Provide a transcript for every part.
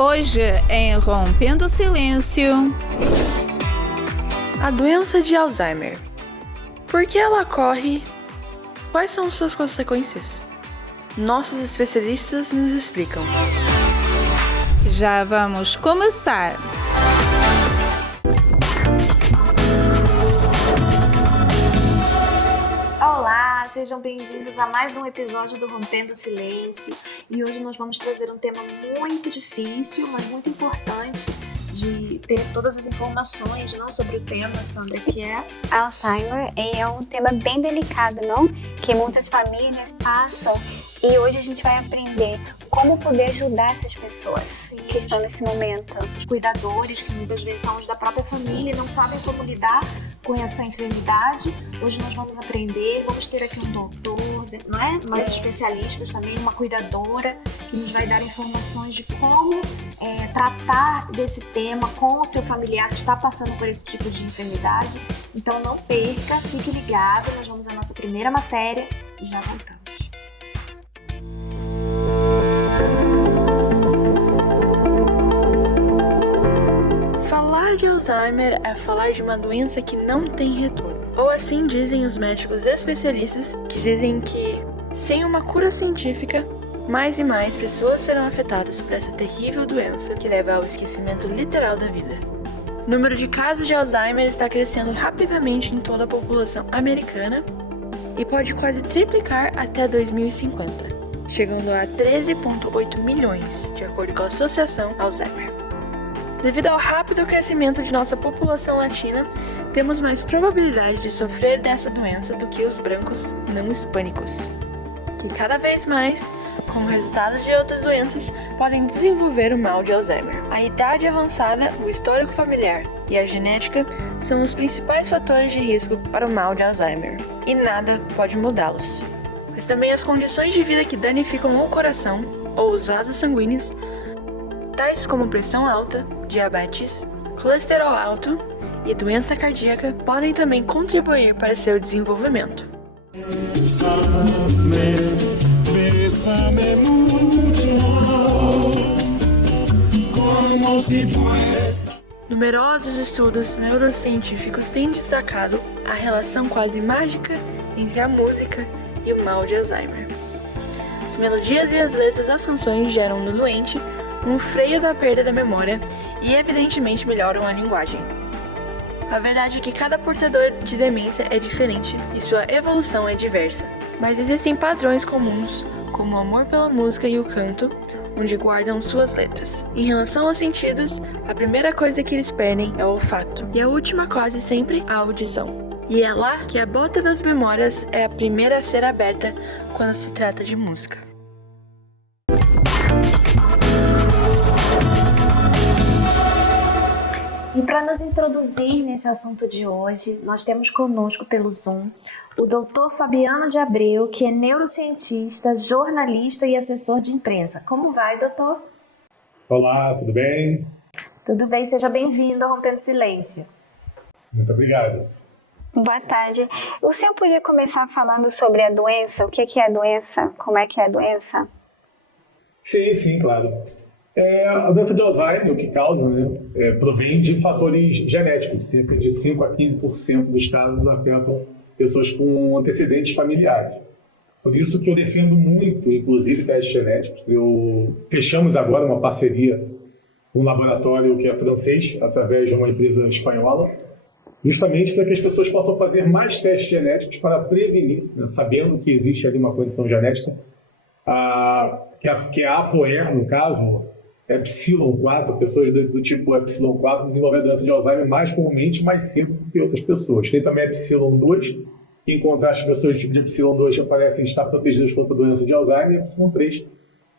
Hoje, em Rompendo o Silêncio, a doença de Alzheimer. Por que ela ocorre? Quais são suas consequências? Nossos especialistas nos explicam. Já vamos começar! Olá, sejam bem-vindos a mais um episódio do Rompendo o Silêncio. E hoje nós vamos trazer um tema muito difícil, mas muito importante de ter todas as informações, não, sobre o tema, Sandra, que é Alzheimer. É um tema bem delicado, não? Que muitas famílias passam, e hoje a gente vai aprender como poder ajudar essas pessoas que estão nesse momento. Os cuidadores, que muitas vezes são os da própria família, não sabem como lidar com essa enfermidade. Hoje nós vamos aprender, vamos ter aqui um doutor, não é? Mais especialistas também, uma cuidadora, que nos vai dar informações de como tratar desse tema com o seu familiar que está passando por esse tipo de enfermidade. Então não perca, fique ligado, nós vamos à nossa primeira matéria e já voltamos. Falar de Alzheimer é falar de uma doença que não tem retorno. Ou assim dizem os médicos especialistas, que dizem que, sem uma cura científica, mais e mais pessoas serão afetadas por essa terrível doença que leva ao esquecimento literal da vida. O número de casos de Alzheimer está crescendo rapidamente em toda a população americana e pode quase triplicar até 2050, chegando a 13,8 milhões, de acordo com a Associação Alzheimer. Devido ao rápido crescimento de nossa população latina, temos mais probabilidade de sofrer dessa doença do que os brancos não hispânicos, que cada vez mais, como resultado de outras doenças, podem desenvolver o mal de Alzheimer. A idade avançada, o histórico familiar e a genética são os principais fatores de risco para o mal de Alzheimer, e nada pode mudá-los. Mas também as condições de vida que danificam o coração ou os vasos sanguíneos, tais como pressão alta, diabetes, colesterol alto e doença cardíaca, podem também contribuir para seu desenvolvimento. Numerosos estudos neurocientíficos têm destacado a relação quase mágica entre a música e o mal de Alzheimer. As melodias e as letras das canções geram no doente um freio da perda da memória e evidentemente melhoram a linguagem. A verdade é que cada portador de demência é diferente e sua evolução é diversa, mas existem padrões comuns, como o amor pela música e o canto, onde guardam suas letras. Em relação aos sentidos, a primeira coisa que eles perdem é o olfato, e a última quase sempre a audição. E é lá que a bota das memórias é a primeira a ser aberta quando se trata de música. E para nos introduzir nesse assunto de hoje, nós temos conosco pelo Zoom o Dr. Fabiano de Abreu, que é neurocientista, jornalista e assessor de imprensa. Como vai, doutor? Olá, tudo bem? Tudo bem, seja bem-vindo ao Rompendo Silêncio. Muito obrigado. Boa tarde. O senhor podia começar falando sobre a doença? O que é a doença? Como é que é a doença? Sim, claro. A doença de Alzheimer, o que causa, provém de fatores genéticos. Cerca de 5 a 15% dos casos afetam pessoas com antecedentes familiares. Por isso que eu defendo muito, inclusive, testes genéticos. Fechamos agora uma parceria com um laboratório que é francês, através de uma empresa espanhola, justamente para que as pessoas possam fazer mais testes genéticos para prevenir, sabendo que existe ali uma condição genética, que é a APOE, no caso, Epsilon 4, pessoas do tipo Epsilon 4 desenvolvem a doença de Alzheimer mais comumente, mais cedo do que outras pessoas. Tem também Epsilon 2, que em contraste, as pessoas do tipo de Epsilon 2 parecem estar protegidas contra a doença de Alzheimer, e Epsilon 3,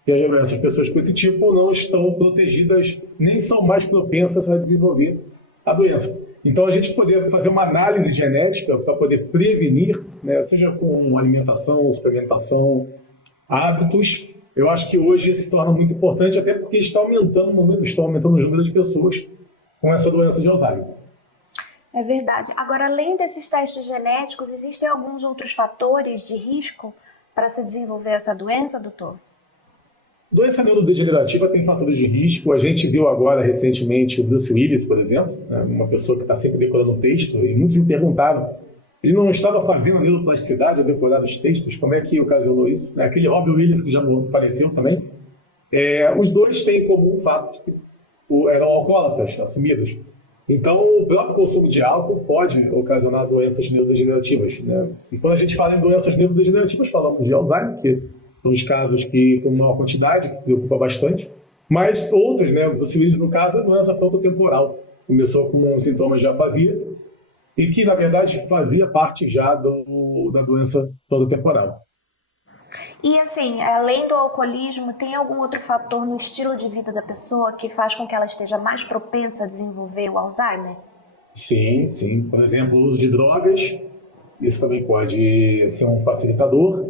que essas pessoas com esse tipo não estão protegidas, nem são mais propensas a desenvolver a doença. Então, a gente poder fazer uma análise genética para poder prevenir, seja com alimentação, suplementação, hábitos, eu acho que hoje se torna muito importante, até porque está aumentando o número de pessoas com essa doença de Alzheimer. É verdade. Agora, além desses testes genéticos, existem alguns outros fatores de risco para se desenvolver essa doença, doutor? Doença neurodegenerativa tem fatores de risco. A gente viu agora, recentemente, o Bruce Willis, por exemplo, né, uma pessoa que está sempre decorando o texto, e muitos me perguntaram, ele não estava fazendo neuroplasticidade ao decorar os textos? Como é que ocasionou isso? Né, aquele Robin Williams, que já faleceu também, os dois têm em comum o fato de que eram alcoólatras assumidos. Então, o próprio consumo de álcool pode ocasionar doenças neurodegenerativas, né? E quando a gente fala em doenças neurodegenerativas, falamos de Alzheimer, que são os casos que com maior quantidade, que preocupa bastante, mas outras, né? O Bruce Willis, no caso, é doença frontotemporal. Começou com sintomas de afasia e que, na verdade, fazia parte já da doença frontotemporal. E assim, além do alcoolismo, tem algum outro fator no estilo de vida da pessoa que faz com que ela esteja mais propensa a desenvolver o Alzheimer? Sim, sim. Por exemplo, o uso de drogas, isso também pode ser um facilitador.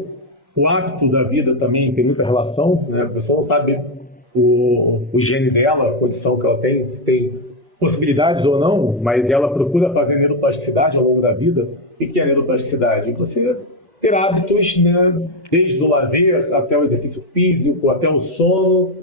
O hábito da vida também tem muita relação, né? A pessoa não sabe o gene dela, a condição que ela tem, se tem possibilidades ou não, mas ela procura fazer neuroplasticidade ao longo da vida. O que é neuroplasticidade? Você ter hábitos, né, desde o lazer até o exercício físico, até o sono,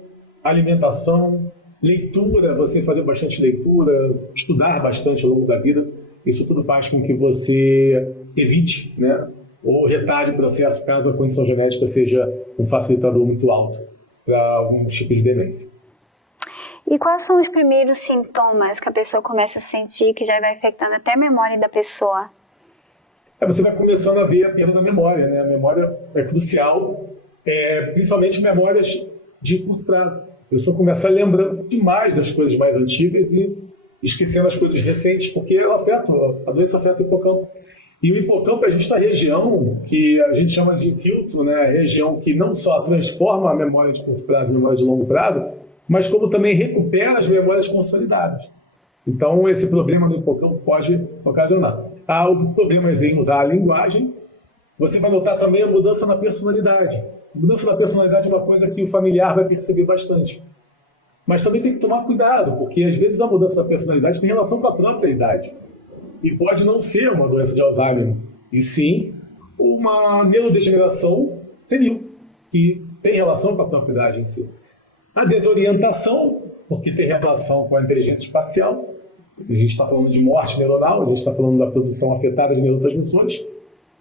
alimentação, leitura, você fazer bastante leitura, estudar bastante ao longo da vida. Isso tudo faz com que você evite, né, ou retarde o processo caso a condição genética seja um facilitador muito alto para alguns tipos de demência. E quais são os primeiros sintomas que a pessoa começa a sentir que já vai afetando até a memória da pessoa? Você vai começando a ver a perda da memória, né? A memória é crucial, principalmente memórias de curto prazo. A pessoa começa lembrando demais das coisas mais antigas e esquecendo as coisas recentes, porque ela a doença afeta o hipocampo. E o hipocampo é justa a região que a gente chama de filtro, né? A região que não só transforma a memória de curto prazo em memória de longo prazo, mas como também recupera as memórias consolidadas. Então, esse problema no hipocampo pode ocasionar. Há problemas em usar a linguagem. Você vai notar também a mudança na personalidade. A mudança na personalidade é uma coisa que o familiar vai perceber bastante. Mas também tem que tomar cuidado, porque às vezes a mudança da personalidade tem relação com a própria idade. E pode não ser uma doença de Alzheimer, e sim uma neurodegeneração senil, que tem relação com a própria idade em si. A desorientação, porque tem relação com a inteligência espacial. A gente está falando de morte neuronal, a gente está falando da produção afetada de neurotransmissores.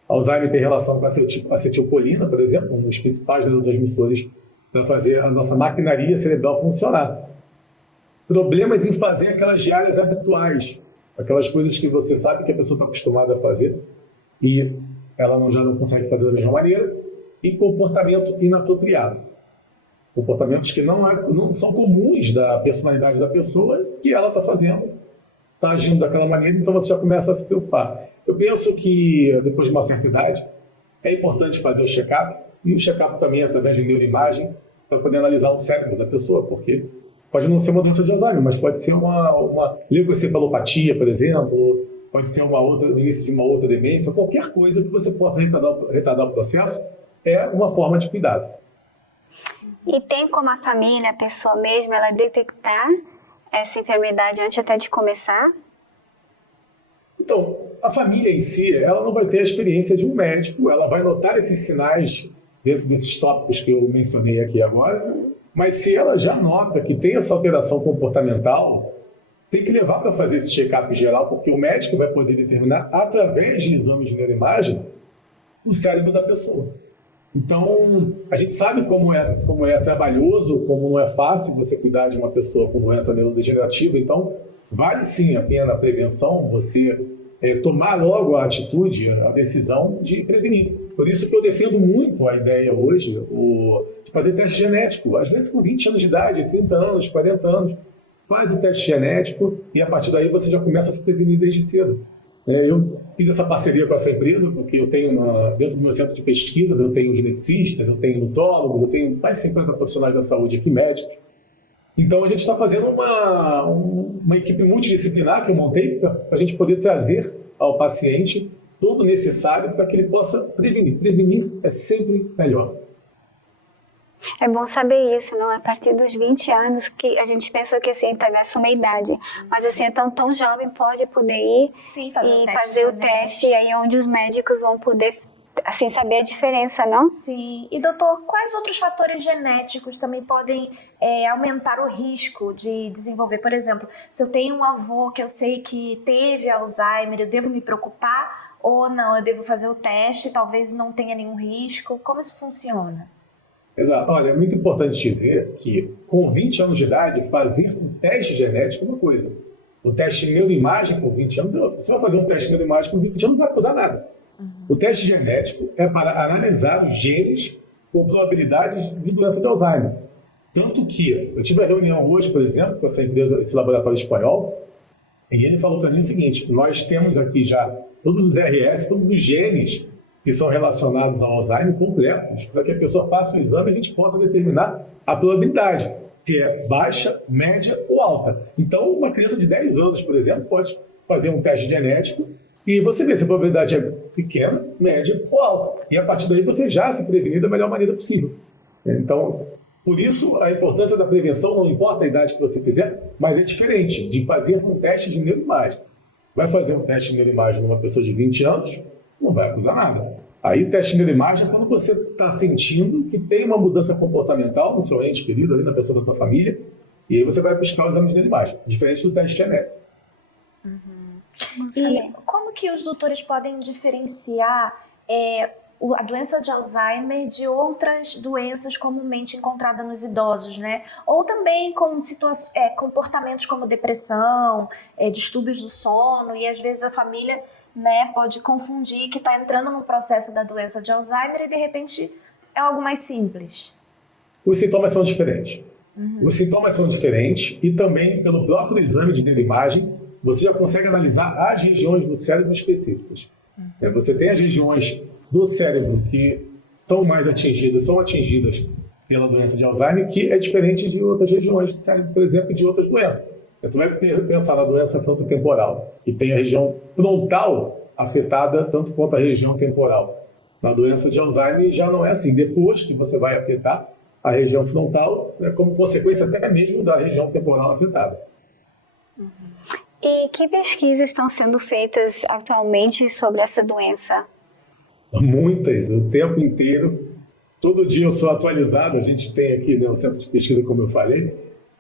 Alzheimer tem relação com a acetilcolina, por exemplo, um dos principais neurotransmissores para fazer a nossa maquinaria cerebral funcionar. Problemas em fazer aquelas diárias habituais, aquelas coisas que você sabe que a pessoa está acostumada a fazer e ela já não consegue fazer da mesma maneira. E comportamento inapropriado. Comportamentos que não são comuns da personalidade da pessoa, que ela está fazendo, está agindo daquela maneira, então você já começa a se preocupar. Eu penso que, depois de uma certa idade, é importante fazer o check-up, e o check-up também através de neuroimagem, para poder analisar o cérebro da pessoa, porque pode não ser uma doença de Alzheimer, mas pode ser uma leucoencefalopatia, por exemplo, pode ser o início de uma outra demência, qualquer coisa que você possa retardar o processo, é uma forma de cuidado. E tem como a família, a pessoa mesmo, ela detectar essa enfermidade antes até de começar? Então, a família em si, ela não vai ter a experiência de um médico, ela vai notar esses sinais dentro desses tópicos que eu mencionei aqui agora, mas se ela já nota que tem essa alteração comportamental, tem que levar para fazer esse check-up geral, porque o médico vai poder determinar, através de exames de neuroimagem, o cérebro da pessoa. Então, a gente sabe como é trabalhoso, como não é fácil você cuidar de uma pessoa com doença neurodegenerativa. Então, vale sim a pena a prevenção, você tomar logo a atitude, a decisão de prevenir. Por isso que eu defendo muito a ideia hoje de fazer teste genético. Às vezes com 20 anos de idade, 30 anos, 40 anos, faz o teste genético e a partir daí você já começa a se prevenir desde cedo. Eu fiz essa parceria com essa empresa porque eu tenho, dentro do meu centro de pesquisa, eu tenho geneticistas, eu tenho nutrólogos, eu tenho mais de 50 profissionais da saúde aqui, médicos. Então a gente está fazendo uma equipe multidisciplinar que eu montei para a gente poder trazer ao paciente todo o necessário para que ele possa prevenir. Prevenir é sempre melhor. É bom saber isso, não? A partir dos 20 anos que a gente pensou que assim, tivesse uma idade, mas assim, então tão jovem pode poder ir. Sim, fazer o teste, e aí onde os médicos vão poder assim, saber a diferença, não? Sim. E doutor, quais outros fatores genéticos também podem aumentar o risco de desenvolver? Por exemplo, se eu tenho um avô que eu sei que teve Alzheimer, eu devo me preocupar ou não? Eu devo fazer o teste, talvez não tenha nenhum risco? Como isso funciona? Exato. Olha, é muito importante dizer que com 20 anos de idade, fazer um teste genético é uma coisa. O teste de neuroimagem com 20 anos é outra. Se você vai fazer um teste de neuroimagem com 20 anos, não vai acusar nada. O teste genético é para analisar os genes com probabilidade de doença de Alzheimer. Tanto que eu tive uma reunião hoje, por exemplo, com essa empresa, esse laboratório espanhol, e ele falou para mim o seguinte: nós temos aqui já todos os RS, todos os genes que são relacionados ao Alzheimer completos, para que a pessoa faça o exame e a gente possa determinar a probabilidade, se é baixa, média ou alta. Então, uma criança de 10 anos, por exemplo, pode fazer um teste genético e você vê se a probabilidade é pequena, média ou alta. E a partir daí você já se prevenir da melhor maneira possível. Então, por isso, a importância da prevenção, não importa a idade que você fizer, mas é diferente de fazer um teste de neuroimagem. Vai fazer um teste de neuroimagem numa pessoa de 20 anos, não vai acusar nada. Aí o teste de neuroimagem é quando você está sentindo que tem uma mudança comportamental no seu ente querido, ali na pessoa da tua família, e aí você vai buscar o exame de neuroimagem, diferente do teste genético. E como que os doutores podem diferenciar a doença de Alzheimer de outras doenças comumente encontradas nos idosos, né? Ou também com comportamentos como depressão, distúrbios do sono, e às vezes a família, né, pode confundir que está entrando no processo da doença de Alzheimer e de repente é algo mais simples. Os sintomas são diferentes. Os sintomas são diferentes e também pelo próprio exame de neuroimagem você já consegue analisar as regiões do cérebro específicas. Você tem as regiões do cérebro que são mais atingidas, são atingidas pela doença de Alzheimer, que é diferente de outras regiões do cérebro, por exemplo, de outras doenças. Você vai pensar na doença frontotemporal, que tem a região frontal afetada tanto quanto a região temporal. Na doença de Alzheimer já não é assim. Depois que você vai afetar a região frontal, como consequência até mesmo da região temporal afetada. E que pesquisas estão sendo feitas atualmente sobre essa doença? Muitas, o tempo inteiro. Todo dia eu sou atualizado. A gente tem aqui, né, o centro de pesquisa, como eu falei,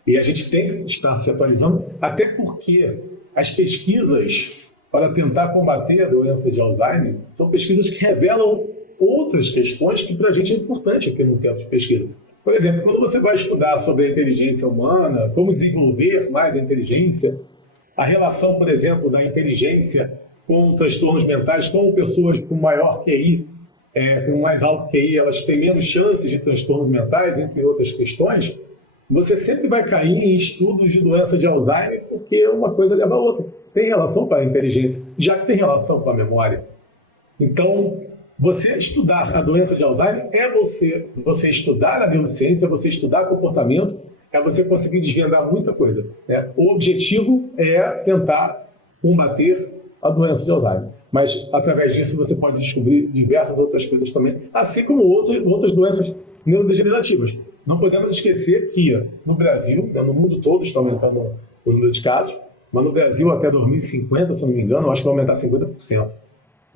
e a gente tem que estar se atualizando, até porque as pesquisas para tentar combater a doença de Alzheimer são pesquisas que revelam outras questões que para a gente é importante aqui no centro de pesquisa. Por exemplo, quando você vai estudar sobre a inteligência humana, como desenvolver mais a inteligência, a relação, por exemplo, da inteligência com transtornos mentais, como pessoas com maior QI, com mais alto QI, elas têm menos chances de transtornos mentais, entre outras questões, você sempre vai cair em estudos de doença de Alzheimer, porque uma coisa leva a outra. Tem relação com a inteligência, já que tem relação com a memória. Então, você estudar a doença de Alzheimer é você estudar a neurociência, você estudar comportamento, é você conseguir desvendar muita coisa. Né? O objetivo é tentar combater a doença de Alzheimer. Mas, através disso, você pode descobrir diversas outras coisas também, assim como outras doenças neurodegenerativas. Não podemos esquecer que no Brasil, no mundo todo, está aumentando o número de casos, mas no Brasil até 2050, se não me engano, eu acho que vai aumentar 50%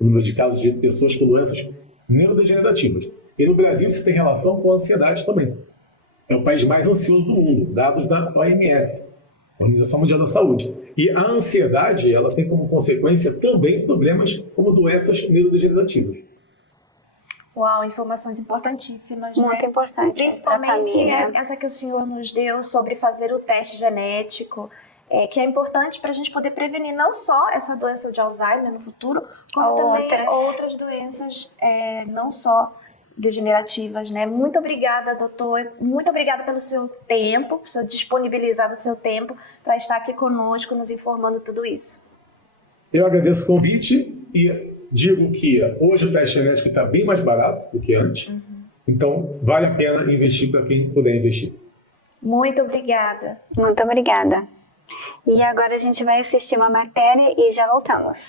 o número de casos de pessoas com doenças neurodegenerativas. E no Brasil isso tem relação com a ansiedade também. É o país mais ansioso do mundo, dados da OMS, Organização Mundial da Saúde. E a ansiedade, ela tem como consequência também problemas como doenças neurodegenerativas. Uau, informações importantíssimas, Muito né? importante. Principalmente essa que o senhor nos deu sobre fazer o teste genético, que é importante para a gente poder prevenir não só essa doença de Alzheimer no futuro, como também outras doenças, não só degenerativas, né? Muito obrigada, doutor. Muito obrigada pelo seu tempo, por seu disponibilizar o seu tempo para estar aqui conosco, nos informando tudo isso. Eu agradeço o convite e digo que hoje o teste genético está bem mais barato do que antes, então vale a pena investir para quem puder investir. Muito obrigada. Muito obrigada. E agora a gente vai assistir uma matéria e já voltamos.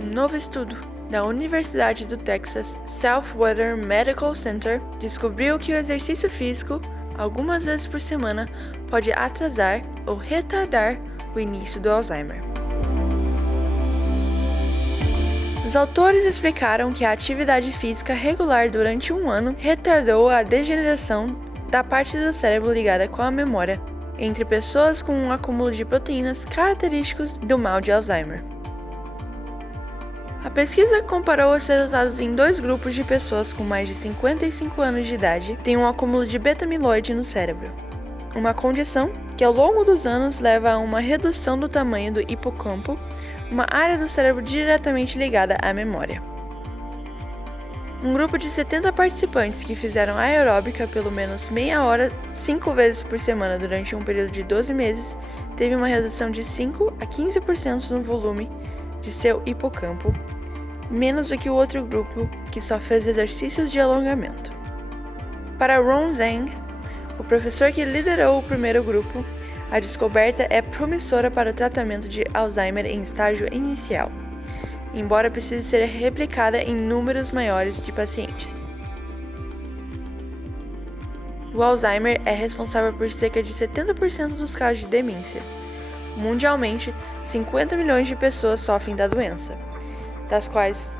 Um novo estudo da Universidade do Texas Southwestern Medical Center descobriu que o exercício físico, algumas vezes por semana, pode atrasar ou retardar o início do Alzheimer. Os autores explicaram que a atividade física regular durante um ano retardou a degeneração da parte do cérebro ligada com a memória entre pessoas com um acúmulo de proteínas característicos do mal de Alzheimer. A pesquisa comparou os resultados em 2 grupos de pessoas com mais de 55 anos de idade que têm um acúmulo de beta-amiloide no cérebro, uma condição que ao longo dos anos leva a uma redução do tamanho do hipocampo, uma área do cérebro diretamente ligada à memória. Um grupo de 70 participantes que fizeram aeróbica pelo menos meia hora 5 vezes por semana durante um período de 12 meses teve uma redução de 5 a 15% no volume de seu hipocampo, menos do que o outro grupo que só fez exercícios de alongamento. Para Ron Zhang, o professor que liderou o primeiro grupo, a descoberta é promissora para o tratamento de Alzheimer em estágio inicial, embora precise ser replicada em números maiores de pacientes. O Alzheimer é responsável por cerca de 70% dos casos de demência. Mundialmente, 50 milhões de pessoas sofrem da doença, das quais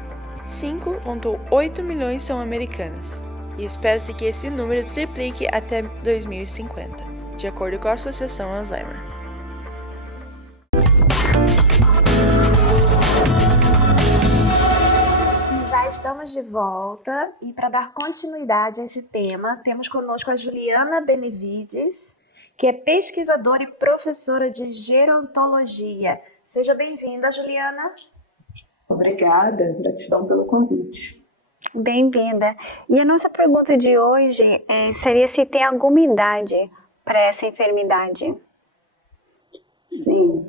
5,8 milhões são americanas, e espera-se que esse número triplique até 2050, de acordo com a Associação Alzheimer. Já estamos de volta e para dar continuidade a esse tema, temos conosco a Juliana Benevides, que é pesquisadora e professora de gerontologia. Seja bem-vinda, Juliana. Obrigada, gratidão pelo convite. Bem-vinda. E a nossa pergunta de hoje seria se tem alguma idade para essa enfermidade. Sim,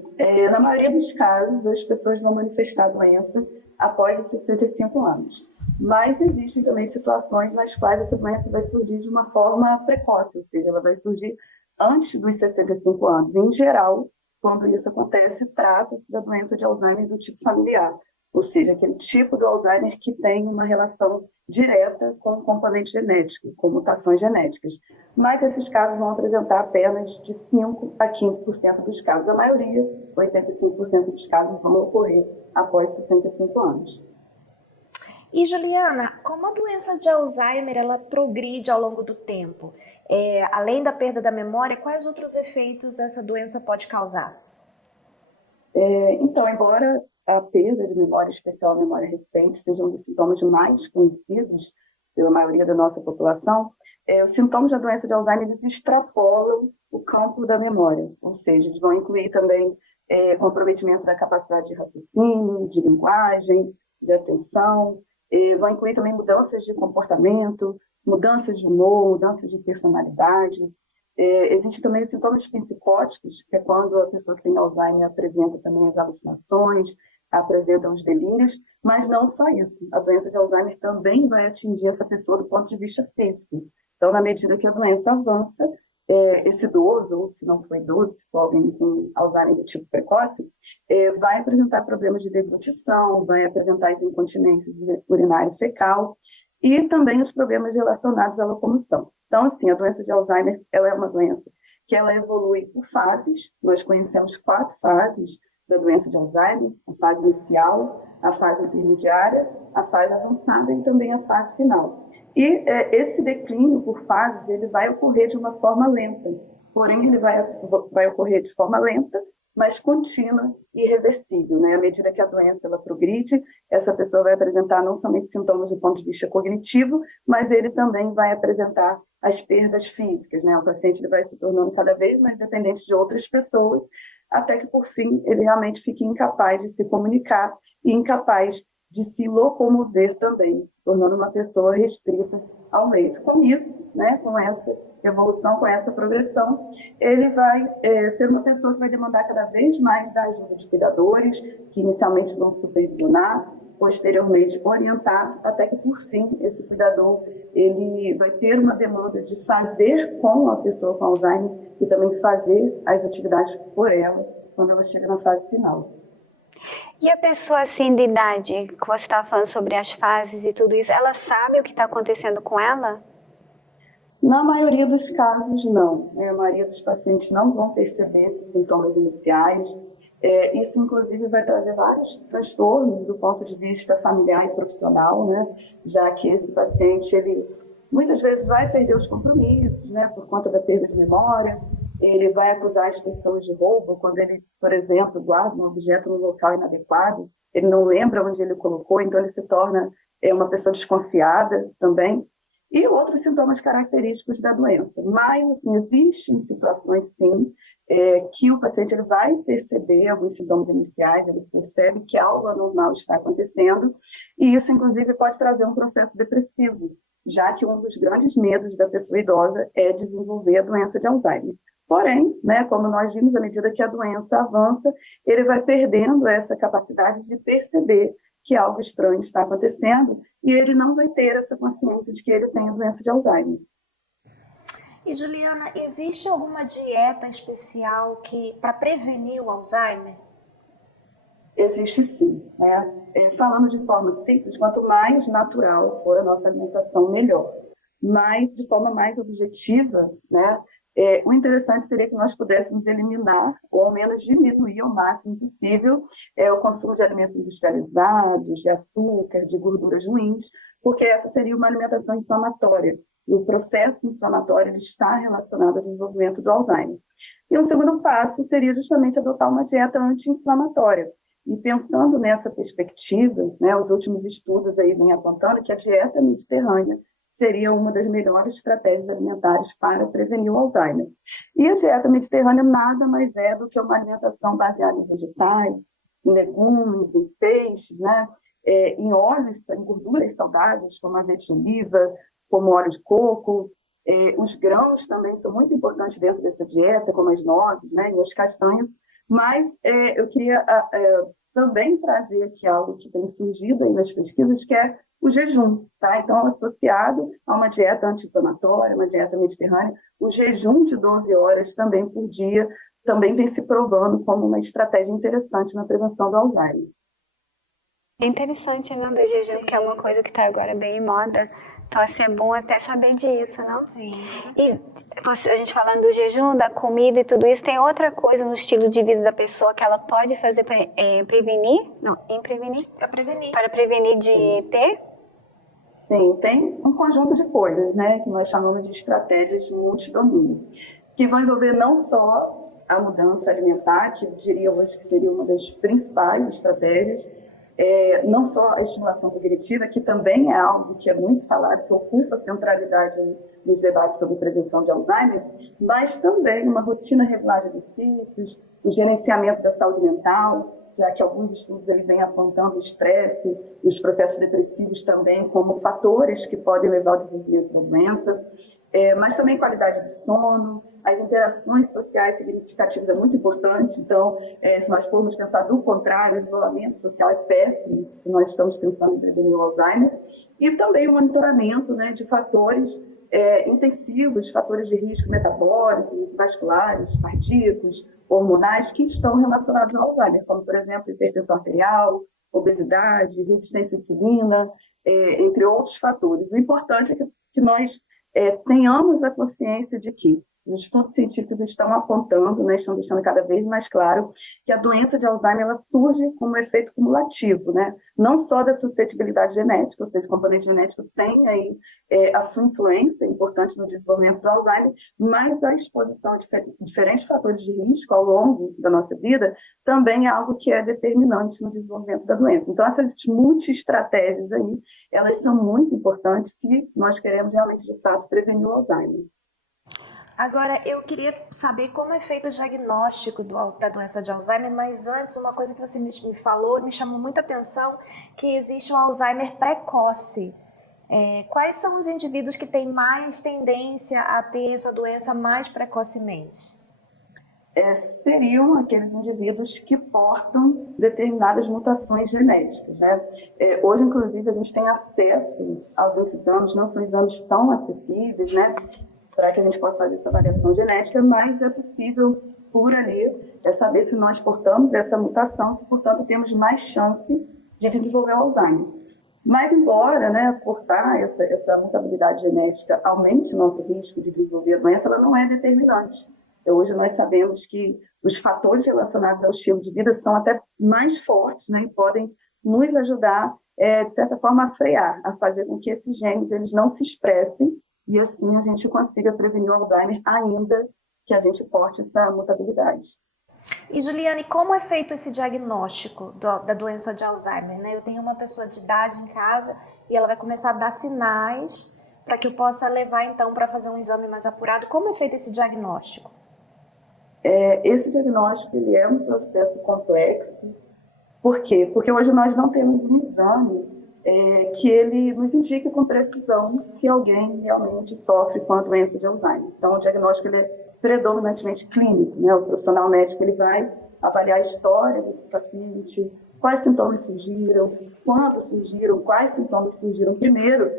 na maioria dos casos as pessoas vão manifestar a doença após os 65 anos. Mas existem também situações nas quais essa doença vai surgir de uma forma precoce, ou seja, ela vai surgir antes dos 65 anos. Em geral, quando isso acontece, trata-se da doença de Alzheimer do tipo familiar, ou seja, aquele tipo do Alzheimer que tem uma relação direta com o componente genético, com mutações genéticas. Mas esses casos vão apresentar apenas de 5 a 15% dos casos. A maioria, 85% dos casos, vão ocorrer após 65 anos. E Juliana, como a doença de Alzheimer ela progride ao longo do tempo? Além da perda da memória, quais outros efeitos essa doença pode causar? Então, embora a perda de memória, especial a memória recente, seja um dos sintomas mais conhecidos pela maioria da nossa população, os sintomas da doença de Alzheimer eles extrapolam o campo da memória, ou seja, eles vão incluir também comprometimento da capacidade de raciocínio, de linguagem, de atenção, vão incluir também mudanças de comportamento, mudanças de humor, mudanças de personalidade. Existem também os sintomas psicóticos, que é quando a pessoa que tem Alzheimer apresenta também as alucinações, apresenta os delírios, mas não só isso. A doença de Alzheimer também vai atingir essa pessoa do ponto de vista físico. Então, na medida que a doença avança, esse idoso, ou se não for idoso, se for alguém com Alzheimer do tipo precoce, vai apresentar problemas de deglutição, vai apresentar as incontinências urinária e fecal, e também os problemas relacionados à locomoção. Então, assim, a doença de Alzheimer ela é uma doença que ela evolui por fases. Nós conhecemos 4 fases da doença de Alzheimer: a fase inicial, a fase intermediária, a fase avançada e também a fase final. E esse declínio por fases ele vai ocorrer de uma forma lenta, porém ele vai ocorrer de forma lenta, mas contínua e irreversível, né? À medida que a doença ela progride, essa pessoa vai apresentar não somente sintomas do ponto de vista cognitivo, mas ele também vai apresentar as perdas físicas, né? O paciente ele vai se tornando cada vez mais dependente de outras pessoas, até que, por fim, ele realmente fique incapaz de se comunicar e incapaz de se locomover também, se tornando uma pessoa restrita ao leito. Com isso, né, com essa evolução, com essa progressão, ele vai ser uma pessoa que vai demandar cada vez mais da ajuda de cuidadores, que inicialmente vão supervisionar, posteriormente orientar, até que, por fim, esse cuidador ele vai ter uma demanda de fazer com a pessoa com Alzheimer e também fazer as atividades por ela quando ela chega na fase final. E a pessoa assim de idade, que você estava falando sobre as fases e tudo isso, ela sabe o que está acontecendo com ela? Na maioria dos casos, não. A maioria dos pacientes não vão perceber esses sintomas iniciais. Isso, inclusive, vai trazer vários transtornos do ponto de vista familiar e profissional, né? Já que esse paciente, ele muitas vezes vai perder os compromissos, né? Por conta da perda de memória, ele vai acusar as pessoas de roubo quando ele, por exemplo, guarda um objeto no local inadequado, ele não lembra onde ele colocou, então ele se torna uma pessoa desconfiada também. E outros sintomas característicos da doença. Mas, assim, existem situações, sim, que o paciente ele vai perceber alguns sintomas iniciais, ele percebe que algo anormal está acontecendo, e isso, inclusive, pode trazer um processo depressivo, já que um dos grandes medos da pessoa idosa é desenvolver a doença de Alzheimer. Porém, né, como nós vimos, à medida que a doença avança, ele vai perdendo essa capacidade de perceber que algo estranho está acontecendo e ele não vai ter essa consciência de que ele tem a doença de Alzheimer. E Juliana, existe alguma dieta especial para prevenir o Alzheimer? Existe sim, né? Falando de forma simples, quanto mais natural for a nossa alimentação, melhor. Mas de forma mais objetiva, né? O interessante seria que nós pudéssemos eliminar, ou ao menos diminuir ao máximo possível, o consumo de alimentos industrializados, de açúcar, de gorduras ruins, porque essa seria uma alimentação inflamatória. E o processo inflamatório está relacionado ao desenvolvimento do Alzheimer. E o segundo passo seria justamente adotar uma dieta anti-inflamatória. E pensando nessa perspectiva, né, os últimos estudos aí vêm apontando que a dieta mediterrânea seria uma das melhores estratégias alimentares para prevenir o Alzheimer. E a dieta mediterrânea nada mais é do que uma alimentação baseada em vegetais, em legumes, em peixes, né? Em óleos, em gorduras saudáveis, como azeite de oliva, como óleo de coco. Os grãos também são muito importantes dentro dessa dieta, como as nozes, né? E as castanhas. Mas eu queria também trazer aqui algo que tem surgido aí nas pesquisas, que é o jejum, tá? Então, associado a uma dieta anti-inflamatória, uma dieta mediterrânea, o jejum de 12 horas também por dia também vem se provando como uma estratégia interessante na prevenção do Alzheimer. É interessante, né, do jejum, que é uma coisa que está agora bem em moda. Então, assim, é bom até saber disso, não? Sim. E a gente falando do jejum, da comida e tudo isso, tem outra coisa no estilo de vida da pessoa que ela pode fazer para prevenir? Não, prevenir? Para prevenir. Para prevenir de ter? Sim, tem um conjunto de coisas, né, que nós chamamos de estratégias multidomínio, que vão envolver não só a mudança alimentar, que eu diria hoje que seria uma das principais estratégias, não só a estimulação cognitiva, que também é algo que é muito falado, que ocupa centralidade nos debates sobre prevenção de Alzheimer, mas também uma rotina regular de exercícios, o gerenciamento da saúde mental, já que alguns estudos aí vêm apontando o estresse e os processos depressivos também como fatores que podem levar ao desenvolvimento da doença, mas também qualidade de sono, as interações sociais significativas é muito importante. Então, se nós formos pensar do contrário, o isolamento social é péssimo, se nós estamos pensando em prevenir o Alzheimer, e também o monitoramento, né, de fatores intensivos, fatores de risco metabólicos, vasculares, cardíacos, hormonais, que estão relacionados ao Alzheimer, como, por exemplo, hipertensão arterial, obesidade, resistência à insulina, entre outros fatores. O importante é que nós tenhamos a consciência de que os estudos científicos estão apontando, né, estão deixando cada vez mais claro que a doença de Alzheimer ela surge como efeito cumulativo, né? Não só da suscetibilidade genética, ou seja, o componente genético tem aí a sua influência importante no desenvolvimento do Alzheimer, mas a exposição a diferentes fatores de risco ao longo da nossa vida também é algo que é determinante no desenvolvimento da doença. Então, essas multi-estratégias aí, elas são muito importantes se nós queremos realmente, de fato, prevenir o Alzheimer. Agora, eu queria saber como é feito o diagnóstico da doença de Alzheimer, mas antes, uma coisa que você me falou, me chamou muita atenção, que existe um Alzheimer precoce. Quais são os indivíduos que têm mais tendência a ter essa doença mais precocemente? Seriam aqueles indivíduos que portam determinadas mutações genéticas, né? Hoje, inclusive, a gente tem acesso aos exames, não são exames tão acessíveis, né, para que a gente possa fazer essa avaliação genética, mas é possível, por ali, saber se nós portamos essa mutação, se, portanto, temos mais chance de desenvolver o Alzheimer. Mas, embora, né, portar essa mutabilidade genética aumente o nosso risco de desenvolver a doença, ela não é determinante. Hoje nós sabemos que os fatores relacionados ao estilo de vida são até mais fortes, né, e podem nos ajudar, de certa forma, a frear, a fazer com que esses genes eles não se expressem e assim a gente consiga prevenir o Alzheimer, ainda que a gente porte essa mutabilidade. E Juliane, como é feito esse diagnóstico da doença de Alzheimer, né? Eu tenho uma pessoa de idade em casa e ela vai começar a dar sinais para que eu possa levar então para fazer um exame mais apurado. Como é feito esse diagnóstico? Esse diagnóstico ele é um processo complexo. Por quê? Porque hoje nós não temos um exame que ele nos indique com precisão se alguém realmente sofre com a doença de Alzheimer. Então, o diagnóstico ele é predominantemente clínico, né? O profissional médico ele vai avaliar a história do paciente, quais sintomas surgiram, quando surgiram, quais sintomas surgiram primeiro,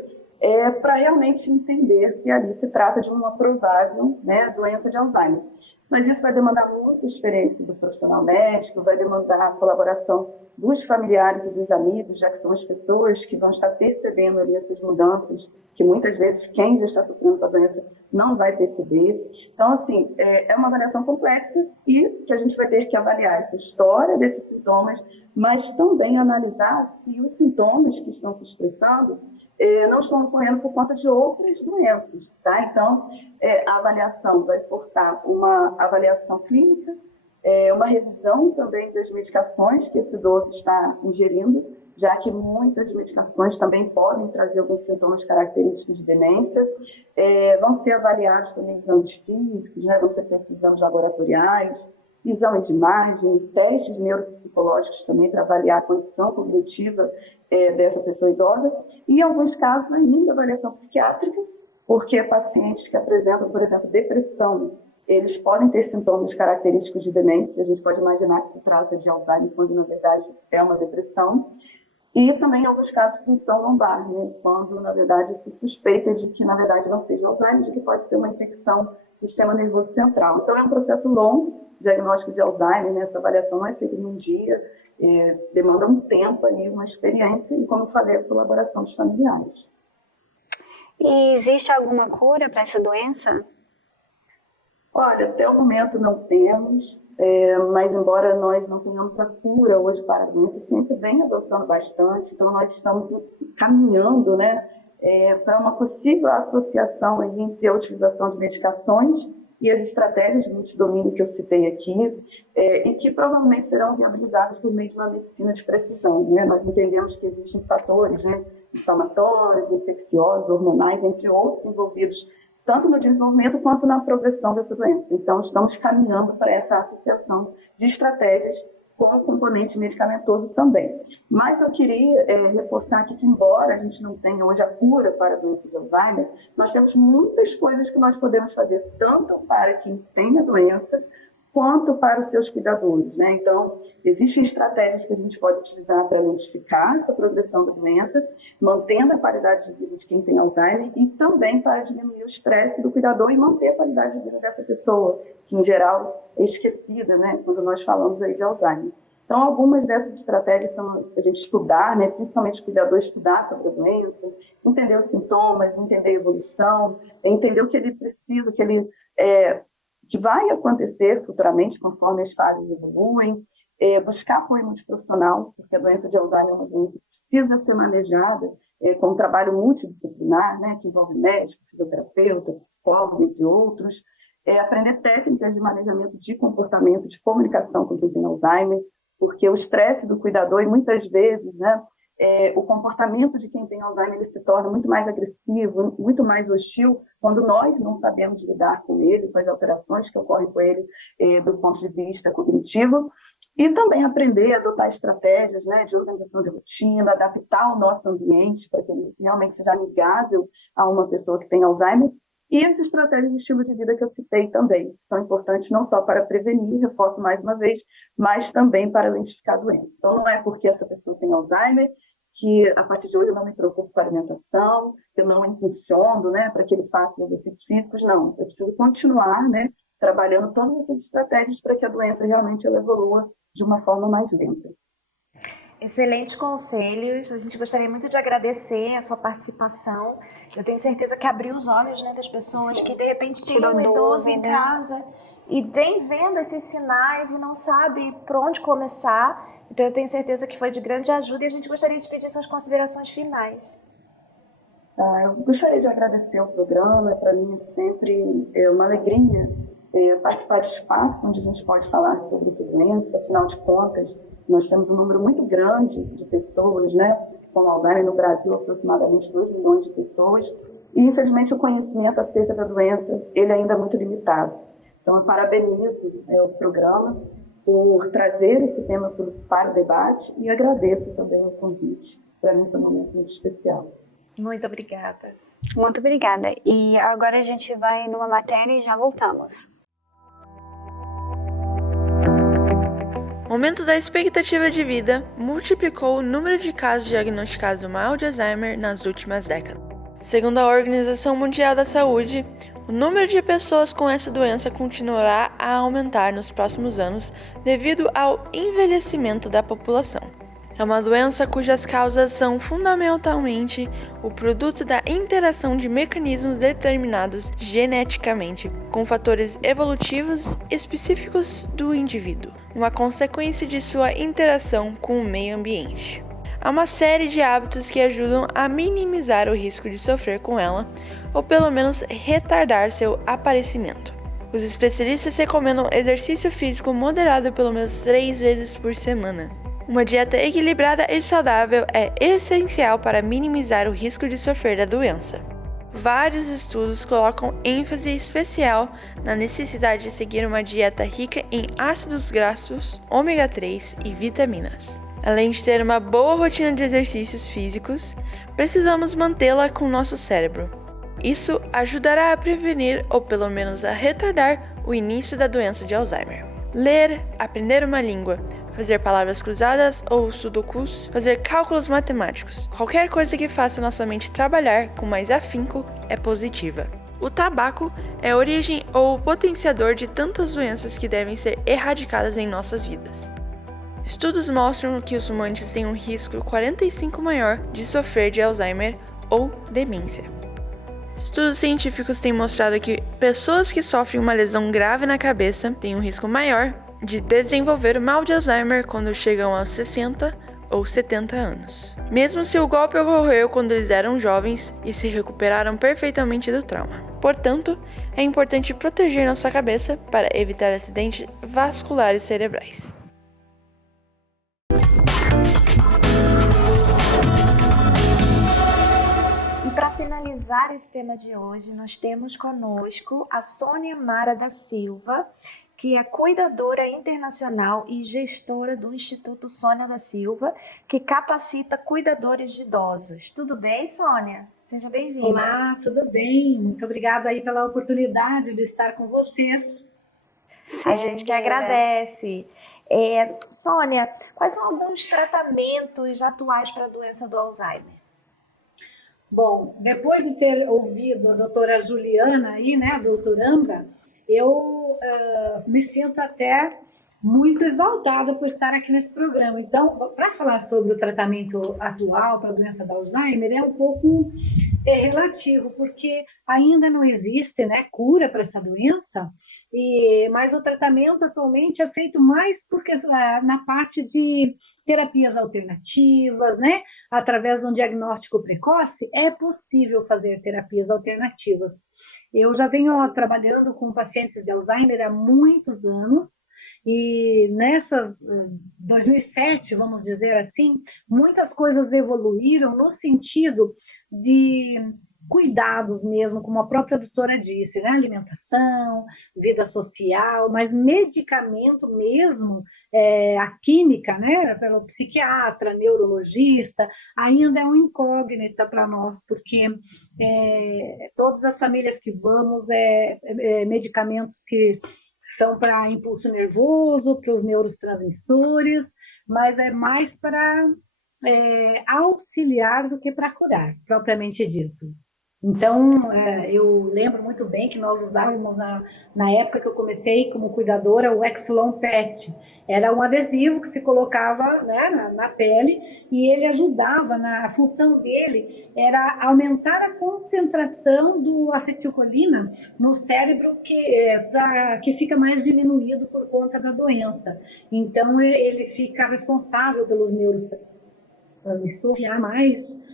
para realmente entender se ali se trata de uma provável, né, doença de Alzheimer. Mas isso vai demandar muita experiência do profissional médico, vai demandar a colaboração dos familiares e dos amigos, já que são as pessoas que vão estar percebendo ali essas mudanças, que muitas vezes quem já está sofrendo com a doença não vai perceber. Então, assim, é uma avaliação complexa e que a gente vai ter que avaliar essa história desses sintomas, mas também analisar se os sintomas que estão se expressando não estão ocorrendo por conta de outras doenças, tá? Então, a avaliação vai portar uma avaliação clínica, uma revisão também das medicações que esse idoso está ingerindo, já que muitas medicações também podem trazer alguns sintomas característicos de demência. Vão ser avaliados também exames físicos, né? Vão ser feitos exames laboratoriais, exames de imagem, testes neuropsicológicos também para avaliar a condição cognitiva dessa pessoa idosa, e em alguns casos ainda avaliação psiquiátrica, porque pacientes que apresentam, por exemplo, depressão, eles podem ter sintomas característicos de demência, a gente pode imaginar que se trata de Alzheimer, quando na verdade é uma depressão, e também em alguns casos punção lombar, né, quando na verdade se suspeita de que na verdade não seja Alzheimer, de que pode ser uma infecção do sistema nervoso central. Então é um processo longo, diagnóstico de Alzheimer, né, essa avaliação não é feita em um dia, demanda um tempo aí, uma experiência e, como eu falei, a colaboração dos familiares. E existe alguma cura para essa doença? Olha, até o momento não temos, mas embora nós não tenhamos a cura hoje para a doença, a ciência vem avançando bastante, então nós estamos caminhando, né, para uma possível associação entre a utilização de medicações e as estratégias de multidomínio que eu citei aqui, e que provavelmente serão viabilizadas por meio de uma medicina de precisão, né? Nós entendemos que existem fatores, né, inflamatórios, infecciosos, hormonais, entre outros, envolvidos tanto no desenvolvimento quanto na progressão dessa doença. Então, estamos caminhando para essa associação de estratégias com o componente medicamentoso também. Mas eu queria reforçar aqui que, embora a gente não tenha hoje a cura para a doença de Alzheimer, nós temos muitas coisas que nós podemos fazer, tanto para quem tem a doença, quanto para os seus cuidadores, né? Então, existem estratégias que a gente pode utilizar para identificar essa progressão da doença, mantendo a qualidade de vida de quem tem Alzheimer e também para diminuir o estresse do cuidador e manter a qualidade de vida dessa pessoa, que em geral é esquecida, né, quando nós falamos aí de Alzheimer. Então, algumas dessas estratégias são a gente estudar, né, principalmente o cuidador estudar sobre a doença, entender os sintomas, entender a evolução, entender o que ele precisa, que vai acontecer futuramente, conforme as fases evoluem, buscar apoio multiprofissional, porque a doença de Alzheimer é uma doença que precisa ser manejada com um trabalho multidisciplinar, né, que envolve médico, fisioterapeuta, psicólogo, entre outros, aprender técnicas de manejamento de comportamento, de comunicação com quem tem Alzheimer, porque o estresse do cuidador, e muitas vezes, né, o comportamento de quem tem Alzheimer ele se torna muito mais agressivo, muito mais hostil, quando nós não sabemos lidar com ele, com as alterações que ocorrem com ele do ponto de vista cognitivo, e também aprender a adotar estratégias, né, de organização de rotina, adaptar o nosso ambiente para que ele realmente seja amigável a uma pessoa que tem Alzheimer, e as estratégias de estilo de vida que eu citei também, que são importantes não só para prevenir, reforço mais uma vez, mas também para identificar a doença. Então, não é porque essa pessoa tem Alzheimer que, a partir de hoje, eu não me preocupo com a alimentação, eu não impulsiono, né, para que ele faça exercícios físicos, não. Eu preciso continuar, né, trabalhando todas essas estratégias para que a doença realmente ela evolua de uma forma mais lenta. Excelentes conselhos, a gente gostaria muito de agradecer a sua participação. Eu tenho certeza que abriu os olhos, né, das pessoas que de repente tinham um idoso em casa e vem vendo esses sinais e não sabe por onde começar. Então eu tenho certeza que foi de grande ajuda e a gente gostaria de pedir suas considerações finais. Eu gostaria de agradecer o programa. Para mim é sempre uma alegria participar de espaço onde a gente pode falar sobre essa doença. Afinal de contas, nós temos um número muito grande de pessoas, né, com Alzheimer no Brasil, aproximadamente 2 milhões de pessoas, e infelizmente o conhecimento acerca da doença ele ainda é muito limitado. Então eu parabenizo o programa por trazer esse tema para o debate e agradeço também o convite. Para mim foi um momento muito especial. Muito obrigada. Muito obrigada. E agora a gente vai numa matéria e já voltamos. O aumento da expectativa de vida multiplicou o número de casos diagnosticados do mal de Alzheimer nas últimas décadas. Segundo a Organização Mundial da Saúde, o número de pessoas com essa doença continuará a aumentar nos próximos anos devido ao envelhecimento da população. É uma doença cujas causas são fundamentalmente o produto da interação de mecanismos determinados geneticamente com fatores evolutivos específicos do indivíduo, uma consequência de sua interação com o meio ambiente. Há uma série de hábitos que ajudam a minimizar o risco de sofrer com ela, ou pelo menos retardar seu aparecimento. Os especialistas recomendam exercício físico moderado pelo menos 3 vezes por semana. Uma dieta equilibrada e saudável é essencial para minimizar o risco de sofrer da doença. Vários estudos colocam ênfase especial na necessidade de seguir uma dieta rica em ácidos graxos, ômega 3 e vitaminas. Além de ter uma boa rotina de exercícios físicos, precisamos mantê-la com nosso cérebro. Isso ajudará a prevenir ou pelo menos a retardar o início da doença de Alzheimer. Ler, aprender uma língua, fazer palavras cruzadas ou sudokus, fazer cálculos matemáticos. Qualquer coisa que faça nossa mente trabalhar com mais afinco é positiva. O tabaco é a origem ou o potenciador de tantas doenças que devem ser erradicadas em nossas vidas. Estudos mostram que os fumantes têm um risco 45 maior de sofrer de Alzheimer ou demência. Estudos científicos têm mostrado que pessoas que sofrem uma lesão grave na cabeça têm um risco maior de desenvolver o mal de Alzheimer quando chegam aos 60 ou 70 anos. Mesmo se o golpe ocorreu quando eles eram jovens e se recuperaram perfeitamente do trauma. Portanto, é importante proteger nossa cabeça para evitar acidentes vasculares cerebrais. E para finalizar esse tema de hoje, nós temos conosco a Sônia Mara da Silva, que é cuidadora internacional e gestora do Instituto Sônia da Silva, que capacita cuidadores de idosos. Tudo bem, Sônia? Seja bem-vinda. Olá, tudo bem? Muito obrigada aí pela oportunidade de estar com vocês. A gente que agradece. Sônia, quais são alguns tratamentos atuais para a doença do Alzheimer? Bom, depois de ter ouvido a doutora Juliana aí, né, a doutoranda, eu me sinto até muito exaltada por estar aqui nesse programa. Então, para falar sobre o tratamento atual para a doença do Alzheimer, é um pouco relativo, porque ainda não existe, né, cura para essa doença, mas o tratamento atualmente é feito mais porque, na parte de terapias alternativas, né, através de um diagnóstico precoce, é possível fazer terapias alternativas. Eu já venho trabalhando com pacientes de Alzheimer há muitos anos, e nessas 2007, vamos dizer assim, muitas coisas evoluíram no sentido de cuidados mesmo, como a própria doutora disse, né? Alimentação, vida social, mas medicamento mesmo, a química, né? Pelo psiquiatra, neurologista, ainda é uma incógnita para nós, porque todas as famílias que vamos, medicamentos que são para impulso nervoso, para os neurotransmissores, mas é mais para auxiliar do que para curar, propriamente dito. Então, eu lembro muito bem que nós usávamos, na época que eu comecei como cuidadora, o Exelon PET, Era um adesivo que se colocava, né, na pele, e ele ajudava, a função dele era aumentar a concentração do acetilcolina no cérebro que fica mais diminuído por conta da doença. Então, ele fica responsável pelos neurotransmissores, criar mais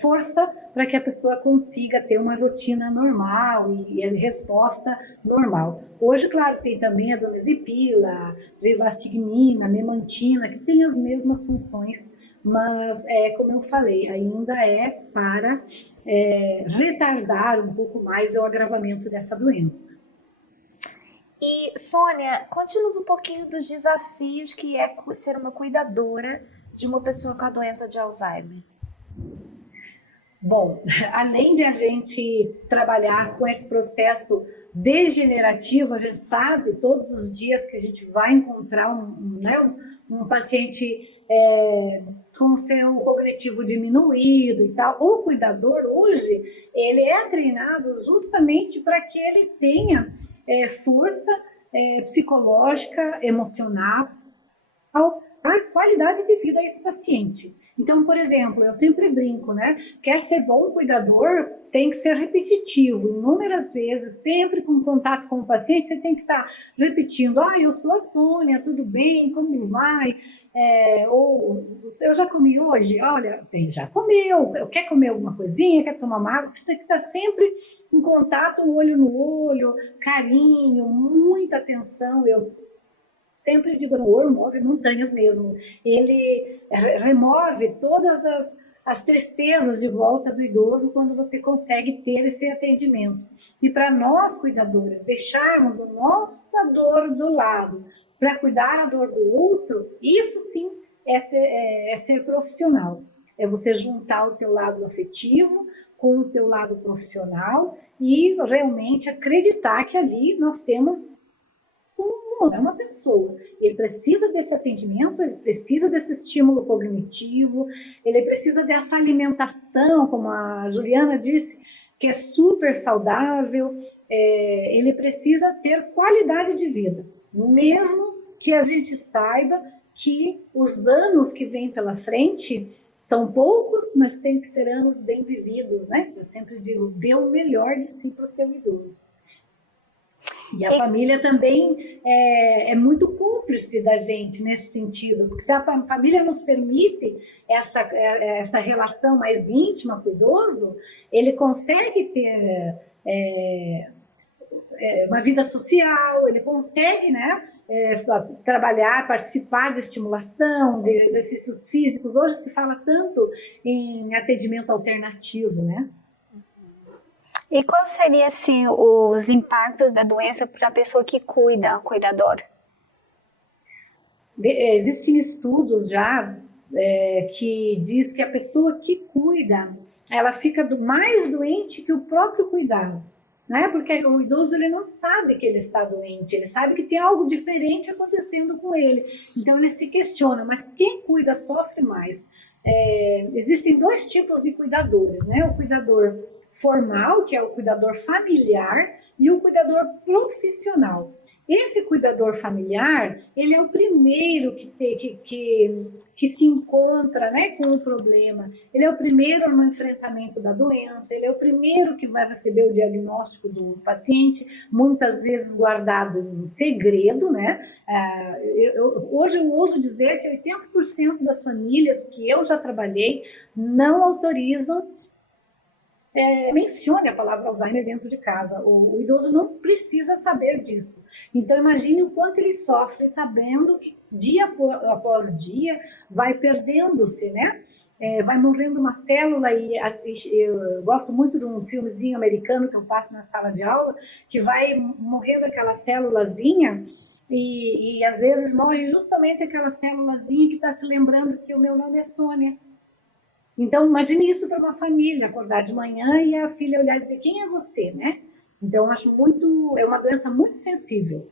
força para que a pessoa consiga ter uma rotina normal e a resposta normal. Hoje, claro, tem também a donazepila, rivastigmina, memantina, que tem as mesmas funções, mas, como eu falei, ainda é para retardar um pouco mais o agravamento dessa doença. E, Sônia, conte-nos um pouquinho dos desafios que é ser uma cuidadora de uma pessoa com a doença de Alzheimer. Bom, além de a gente trabalhar com esse processo degenerativo, a gente sabe todos os dias que a gente vai encontrar um paciente com seu cognitivo diminuído e tal. O cuidador hoje, ele é treinado justamente para que ele tenha força psicológica, emocional, a qualidade de vida a esse paciente. Então, por exemplo, eu sempre brinco, né? Quer ser bom cuidador, tem que ser repetitivo. Inúmeras vezes, sempre com contato com o paciente, você tem que estar repetindo: eu sou a Sônia, tudo bem? Como vai? Ou eu já comi hoje? Olha, já comeu. Quer comer alguma coisinha? Quer tomar uma água? Você tem que estar sempre em contato, olho no olho, carinho, muita atenção. Eu sempre digo, o amor move montanhas mesmo. Ele remove todas as tristezas de volta do idoso quando você consegue ter esse atendimento. E para nós, cuidadores, deixarmos a nossa dor do lado para cuidar da dor do outro, isso sim é ser profissional. É você juntar o teu lado afetivo com o teu lado profissional e realmente acreditar que ali nós temos uma pessoa. Ele precisa desse atendimento, ele precisa desse estímulo cognitivo, ele precisa dessa alimentação, como a Juliana disse, que é super saudável, ele precisa ter qualidade de vida, mesmo que a gente saiba que os anos que vêm pela frente são poucos, mas tem que ser anos bem vividos, né? Eu sempre digo, dê o melhor de si para o seu idoso. E a família também é muito cúmplice da gente nesse sentido, porque se a família nos permite essa relação mais íntima com o idoso, ele consegue ter uma vida social, ele consegue, né, trabalhar, participar de estimulação, de exercícios físicos. Hoje se fala tanto em atendimento alternativo, né? E quais seriam, assim, os impactos da doença para a pessoa que cuida, o cuidador? Existem estudos já que diz que a pessoa que cuida, ela fica mais doente que o próprio cuidado, né? Porque o idoso, ele não sabe que ele está doente, ele sabe que tem algo diferente acontecendo com ele. Então ele se questiona, mas quem cuida sofre mais. Existem dois tipos de cuidadores, né? O cuidador formal, que é o cuidador familiar, e o cuidador profissional. Esse cuidador familiar, ele é o primeiro que se encontra, né, com o problema. Ele é o primeiro no enfrentamento da doença, ele é o primeiro que vai receber o diagnóstico do paciente, muitas vezes guardado em segredo, né? Hoje eu ouso dizer que 80% das famílias que eu já trabalhei não autorizam mencione a palavra Alzheimer dentro de casa. O idoso não precisa saber disso. Então, imagine o quanto ele sofre sabendo que dia após dia vai perdendo-se, né? Vai morrendo uma célula, e eu gosto muito de um filmezinho americano que eu passo na sala de aula, que vai morrendo aquela célulazinha e às vezes morre justamente aquela célulazinha que está se lembrando que o meu nome é Sônia. Então, imagine isso para uma família, acordar de manhã e a filha olhar e dizer, quem é você, né? Então, é uma doença muito sensível.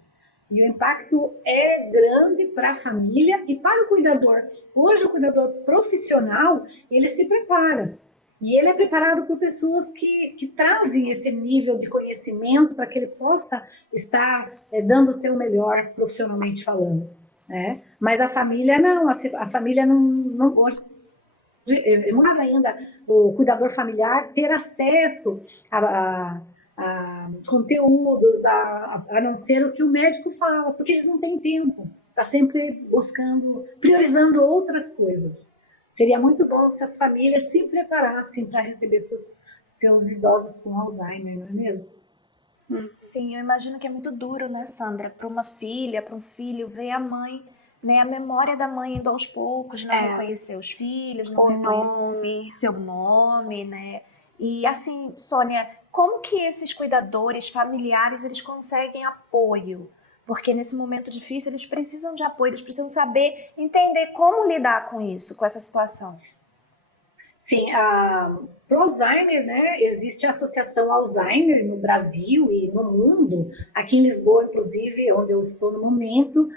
E o impacto é grande para a família e para o cuidador. Hoje, o cuidador profissional, ele se prepara. E ele é preparado por pessoas que trazem esse nível de conhecimento para que ele possa estar dando o seu melhor profissionalmente falando. né? Mas a família não, a família não hoje demora ainda o cuidador familiar ter acesso a conteúdos, a não ser o que o médico fala, porque eles não têm tempo, está sempre buscando, priorizando outras coisas. Seria muito bom se as famílias se preparassem para receber seus idosos com Alzheimer, não é mesmo? Sim, eu imagino que é muito duro, né, Sandra, para uma filha, para um filho, ver a mãe, né, a memória da mãe indo aos poucos, não reconhecer os filhos, não reconhecer seu nome, né? E assim, Sônia, como que esses cuidadores familiares, eles conseguem apoio? Porque nesse momento difícil eles precisam de apoio, eles precisam saber, entender como lidar com isso, com essa situação. Sim, para o Alzheimer, né, existe a Associação Alzheimer no Brasil e no mundo. Aqui em Lisboa, inclusive, onde eu estou no momento,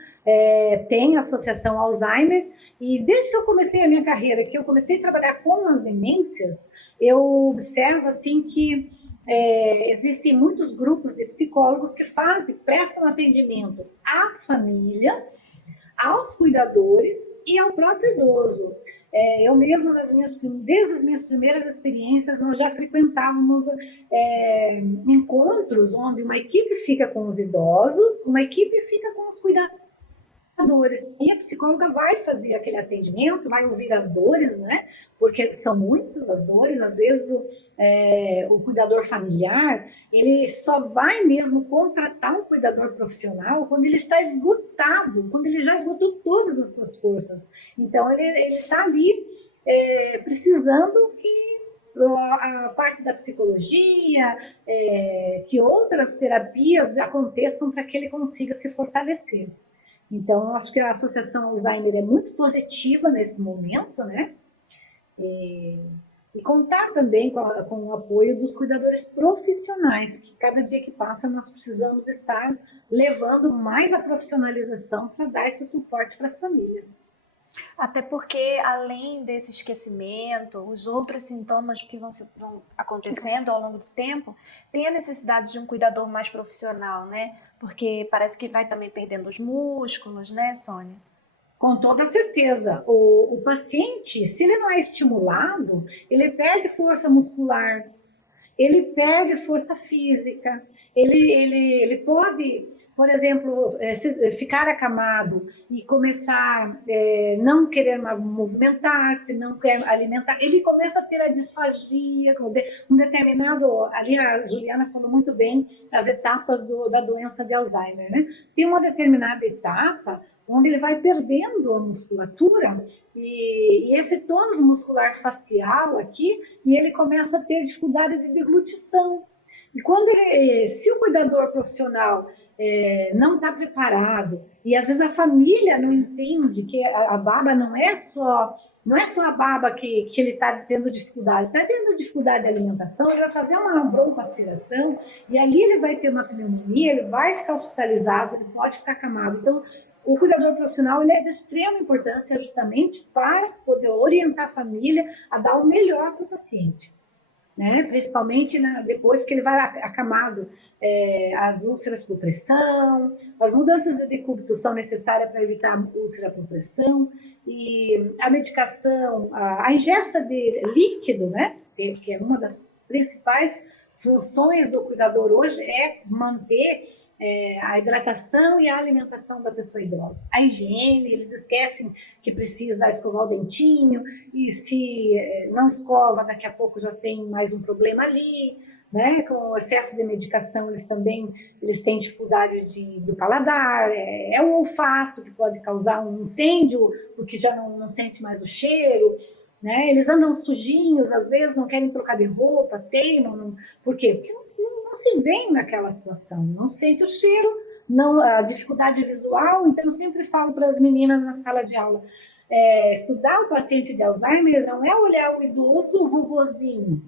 tem a Associação Alzheimer. E desde que eu comecei a minha carreira, que eu comecei a trabalhar com as demências, eu observo assim que existem muitos grupos de psicólogos que prestam atendimento às famílias, aos cuidadores e ao próprio idoso. Eu mesma, desde as minhas primeiras experiências, nós já frequentávamos encontros onde uma equipe fica com os idosos, uma equipe fica com os cuidadores. E a psicóloga vai fazer aquele atendimento, vai ouvir as dores, né? Porque são muitas as dores. Às vezes o cuidador familiar, ele só vai mesmo contratar um cuidador profissional quando ele está esgotado, quando ele já esgotou todas as suas forças. Então ele está ali precisando que a parte da psicologia, que outras terapias aconteçam para que ele consiga se fortalecer. Então, eu acho que a Associação Alzheimer é muito positiva nesse momento, né? E contar também com o apoio dos cuidadores profissionais, que cada dia que passa nós precisamos estar levando mais a profissionalização para dar esse suporte para as famílias. Até porque, além desse esquecimento, os outros sintomas que vão acontecendo ao longo do tempo, tem a necessidade de um cuidador mais profissional, né? Porque parece que vai também perdendo os músculos, né, Sônia? Com toda certeza. O paciente, se ele não é estimulado, ele perde força muscular, ele perde força física, ele pode, por exemplo, ficar acamado e começar não querer movimentar-se, não querer alimentar, ele começa a ter a disfagia, um determinado, ali a Juliana falou muito bem, as etapas da doença de Alzheimer, né? Tem uma determinada etapa onde ele vai perdendo a musculatura e esse tônus muscular facial aqui, e ele começa a ter dificuldade de deglutição. E se o cuidador profissional não está preparado, e às vezes a família não entende que a baba não é só a baba que ele está tendo dificuldade de alimentação, ele vai fazer uma broncoaspiração, e ali ele vai ter uma pneumonia, ele vai ficar hospitalizado, ele pode ficar acamado. Então, o cuidador profissional ele é de extrema importância justamente para poder orientar a família a dar o melhor para o paciente, né? Principalmente depois que ele vai acamado, as úlceras por pressão, as mudanças de decúbito são necessárias para evitar a úlcera por pressão, e a medicação, a ingesta de líquido, né? Que é uma das principais funções do cuidador hoje, é manter a hidratação e a alimentação da pessoa idosa. A higiene, eles esquecem que precisa escovar o dentinho, e se não escova, daqui a pouco já tem mais um problema ali, né? Com o excesso de medicação, eles têm dificuldade do paladar, é o olfato que pode causar um incêndio, porque já não sente mais o cheiro, né? Eles andam sujinhos, às vezes não querem trocar de roupa, teimam. Por quê? Porque não se veem naquela situação, não sente o cheiro, a dificuldade visual. Então, eu sempre falo para as meninas na sala de aula, estudar o paciente de Alzheimer não é olhar o idoso, o vovozinho.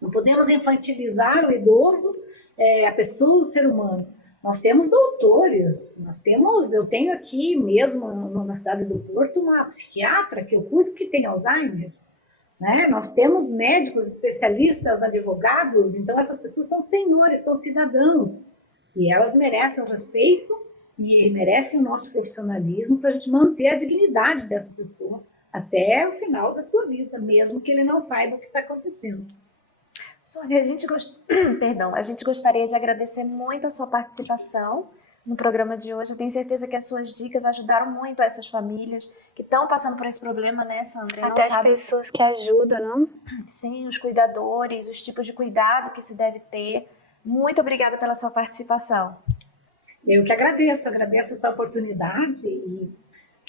Não podemos infantilizar o idoso, a pessoa, o ser humano. Nós temos doutores, eu tenho aqui mesmo na cidade do Porto uma psiquiatra que eu cuido que tem Alzheimer, né? Nós temos médicos, especialistas, advogados, então essas pessoas são senhores, são cidadãos, e elas merecem o respeito e merecem o nosso profissionalismo para a gente manter a dignidade dessa pessoa até o final da sua vida, mesmo que ele não saiba o que está acontecendo. Sônia, a gente gostaria de agradecer muito a sua participação no programa de hoje. Eu tenho certeza que as suas dicas ajudaram muito essas famílias que estão passando por esse problema, né, Sandra? Até as pessoas que ajudam, não? Sim, os cuidadores, os tipos de cuidado que se deve ter. Muito obrigada pela sua participação. Eu que agradeço essa oportunidade e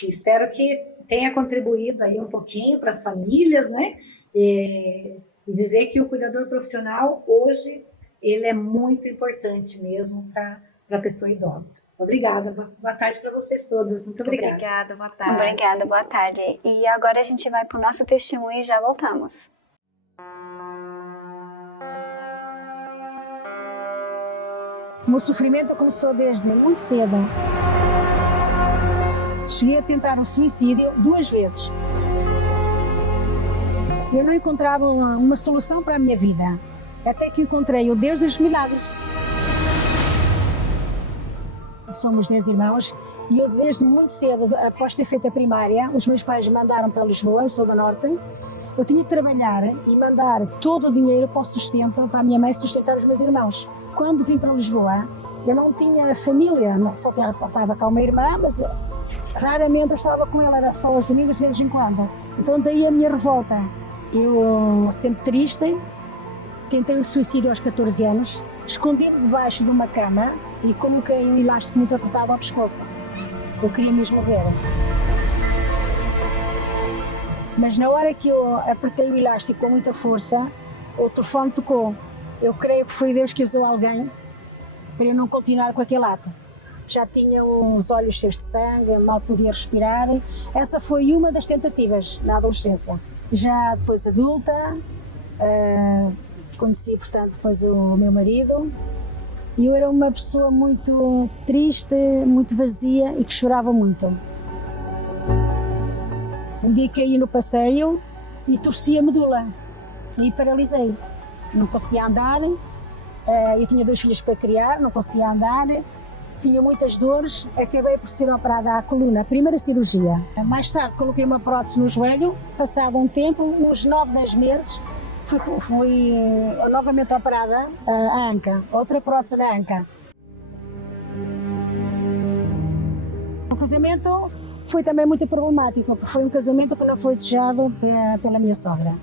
espero que tenha contribuído aí um pouquinho para as famílias, né? E dizer que o cuidador profissional hoje ele é muito importante mesmo para a pessoa idosa. Obrigada, boa tarde para vocês todas. Muito obrigada. Obrigada, boa tarde. Obrigada, boa tarde. E agora a gente vai para o nosso testemunho e já voltamos. O meu sofrimento começou desde muito cedo. Cheguei a tentar o suicídio 2 vezes. Eu não encontrava uma solução para a minha vida, até que encontrei o Deus dos Milagres. Somos 10 irmãos e eu desde muito cedo, após ter feito a primária, os meus pais me mandaram para Lisboa, eu sou do Norte. Eu tinha que trabalhar e mandar todo o dinheiro para o sustento, para a minha mãe sustentar os meus irmãos. Quando vim para Lisboa, eu não tinha família, só estava com uma irmã, mas raramente eu estava com ela, era só os amigos de vez em quando. Então daí a minha revolta. Eu, sempre triste, tentei o suicídio aos 14 anos, escondi-me debaixo de uma cama e coloquei um elástico muito apertado ao pescoço. Eu queria mesmo morrer. Mas na hora que eu apertei o elástico com muita força, o telefone tocou. Eu creio que foi Deus que usou alguém para eu não continuar com aquele ato. Já tinha os olhos cheios de sangue, mal podia respirar. Essa foi uma das tentativas na adolescência. Já depois adulta, conheci, portanto, depois o meu marido. E eu era uma pessoa muito triste, muito vazia e que chorava muito. Um dia caí no passeio e torci a medula e paralisei. Não conseguia andar, eu tinha 2 filhos para criar, não conseguia andar, tinha muitas dores, acabei por ser operada à coluna, a primeira cirurgia. Mais tarde coloquei uma prótese no joelho, passado um tempo, uns 9, 10 meses, fui novamente operada a anca, outra prótese na anca. O casamento foi também muito problemático, porque foi um casamento que não foi desejado pela minha sogra,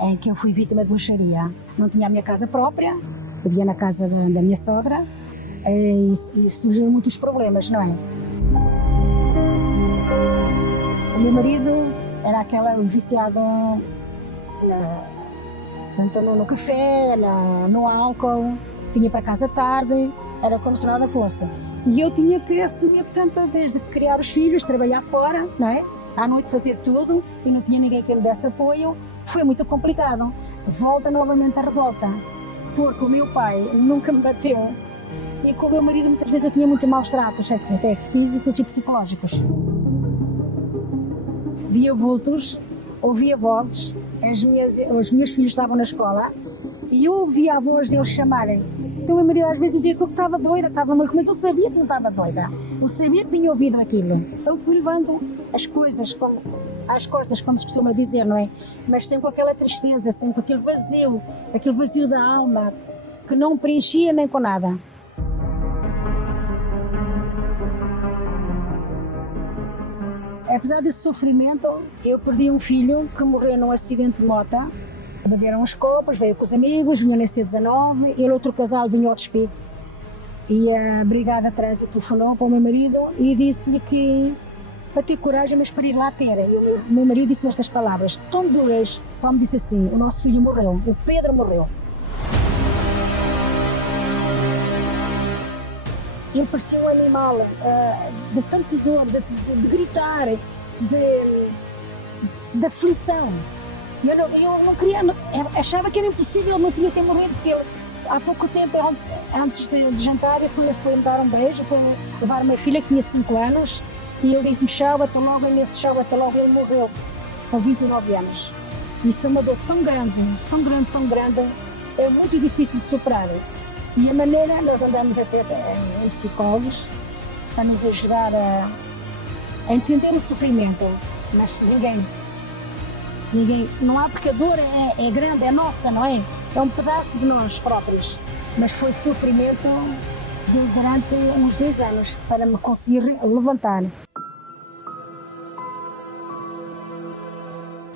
em que eu fui vítima de bruxaria. Não tinha a minha casa própria, vivia na casa da minha sogra e surgiram muitos problemas, não é? O meu marido era aquele viciado tanto no café, no álcool, vinha para casa tarde, era como se nada fosse. E eu tinha que assumir, portanto, desde criar os filhos, trabalhar fora, não é? À noite fazer tudo e não tinha ninguém que me desse apoio. Foi muito complicado. Volta novamente a revolta, porque o meu pai nunca me bateu e com o meu marido muitas vezes eu tinha muito maus tratos, até físicos e psicológicos. Via vultos, ouvia vozes, os meus filhos estavam na escola e eu ouvia a voz deles chamarem. Então o meu marido às vezes dizia que eu estava doida, mas eu sabia que não estava doida, eu sabia que tinha ouvido aquilo. Então fui levando as coisas às costas, como se costuma dizer, não é? Mas sempre com aquela tristeza, sempre com aquele vazio da alma, que não preenchia nem com nada. Apesar desse sofrimento, eu perdi um filho que morreu num acidente de moto. Beberam uns copos, veio com os amigos, vinha nesse 19, e outro casal vinha ao despido. E a Brigada de Trânsito telefonou para o meu marido e disse-lhe que para ter coragem, mas para ir lá ter. E o meu marido disse-me estas palavras, tão duras, só me disse assim: o nosso filho morreu, o Pedro morreu. Ele parecia um animal, de tanta dor, de gritar, de aflição. Eu não queria, achava que era impossível o meu filho ter morrido, porque ele, há pouco tempo, antes de jantar, eu fui me dar um beijo, fui levar a minha filha, que tinha 5 anos, e ele disse-me tchau, até logo, e nesse tchau, até logo, ele morreu, com 29 anos. Isso é uma dor tão grande, tão grande, tão grande, é muito difícil de superar. E a maneira, nós andamos até em psicólogos, para nos ajudar a entender o sofrimento, mas ninguém, não há, porque a dor é grande, é nossa, não é? É um pedaço de nós próprios, mas foi sofrimento durante uns 2 anos para me conseguir levantar.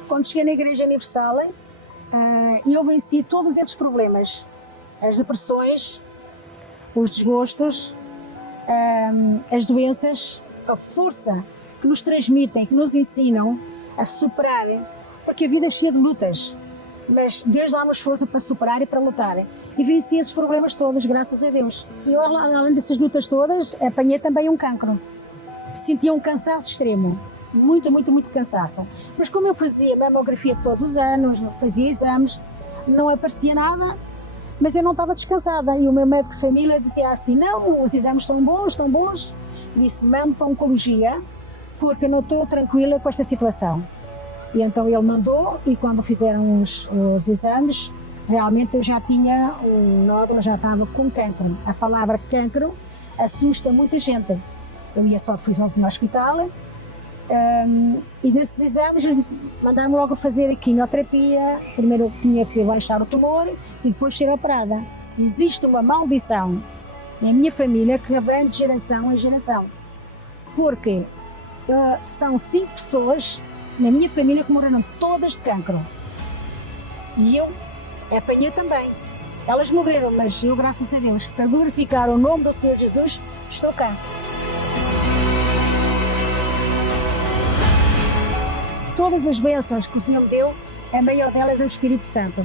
Quando cheguei na Igreja Universal, eu venci todos esses problemas, as depressões, os desgostos, as doenças, a força que nos transmitem, que nos ensinam a superar, porque a vida é cheia de lutas, mas Deus dá-nos força para superar e para lutar. E venci esses problemas todos, graças a Deus. E eu, além dessas lutas todas, apanhei também um cancro. Sentia um cansaço extremo, muito cansaço. Mas como eu fazia mamografia todos os anos, fazia exames, não aparecia nada, mas eu não estava descansada. E o meu médico de família dizia assim, não, os exames estão bons. E disse, mando para a oncologia, porque eu não estou tranquila com esta situação. E então ele mandou, e quando fizeram os exames, realmente eu já tinha um nódulo, já estava com cancro. A palavra cancro assusta muita gente. Fui sozinha ao hospital, e nesses exames eles mandaram-me logo fazer a quimioterapia. Primeiro tinha que baixar o tumor e depois ser operada. Existe uma maldição na minha família que vem de geração em geração, porque são 5 pessoas na minha família que morreram todas de cancro, e eu apanhei também. Elas morreram, mas eu, graças a Deus, para glorificar o nome do Senhor Jesus, estou cá. Todas as bênçãos que o Senhor me deu, a maior delas é o Espírito Santo.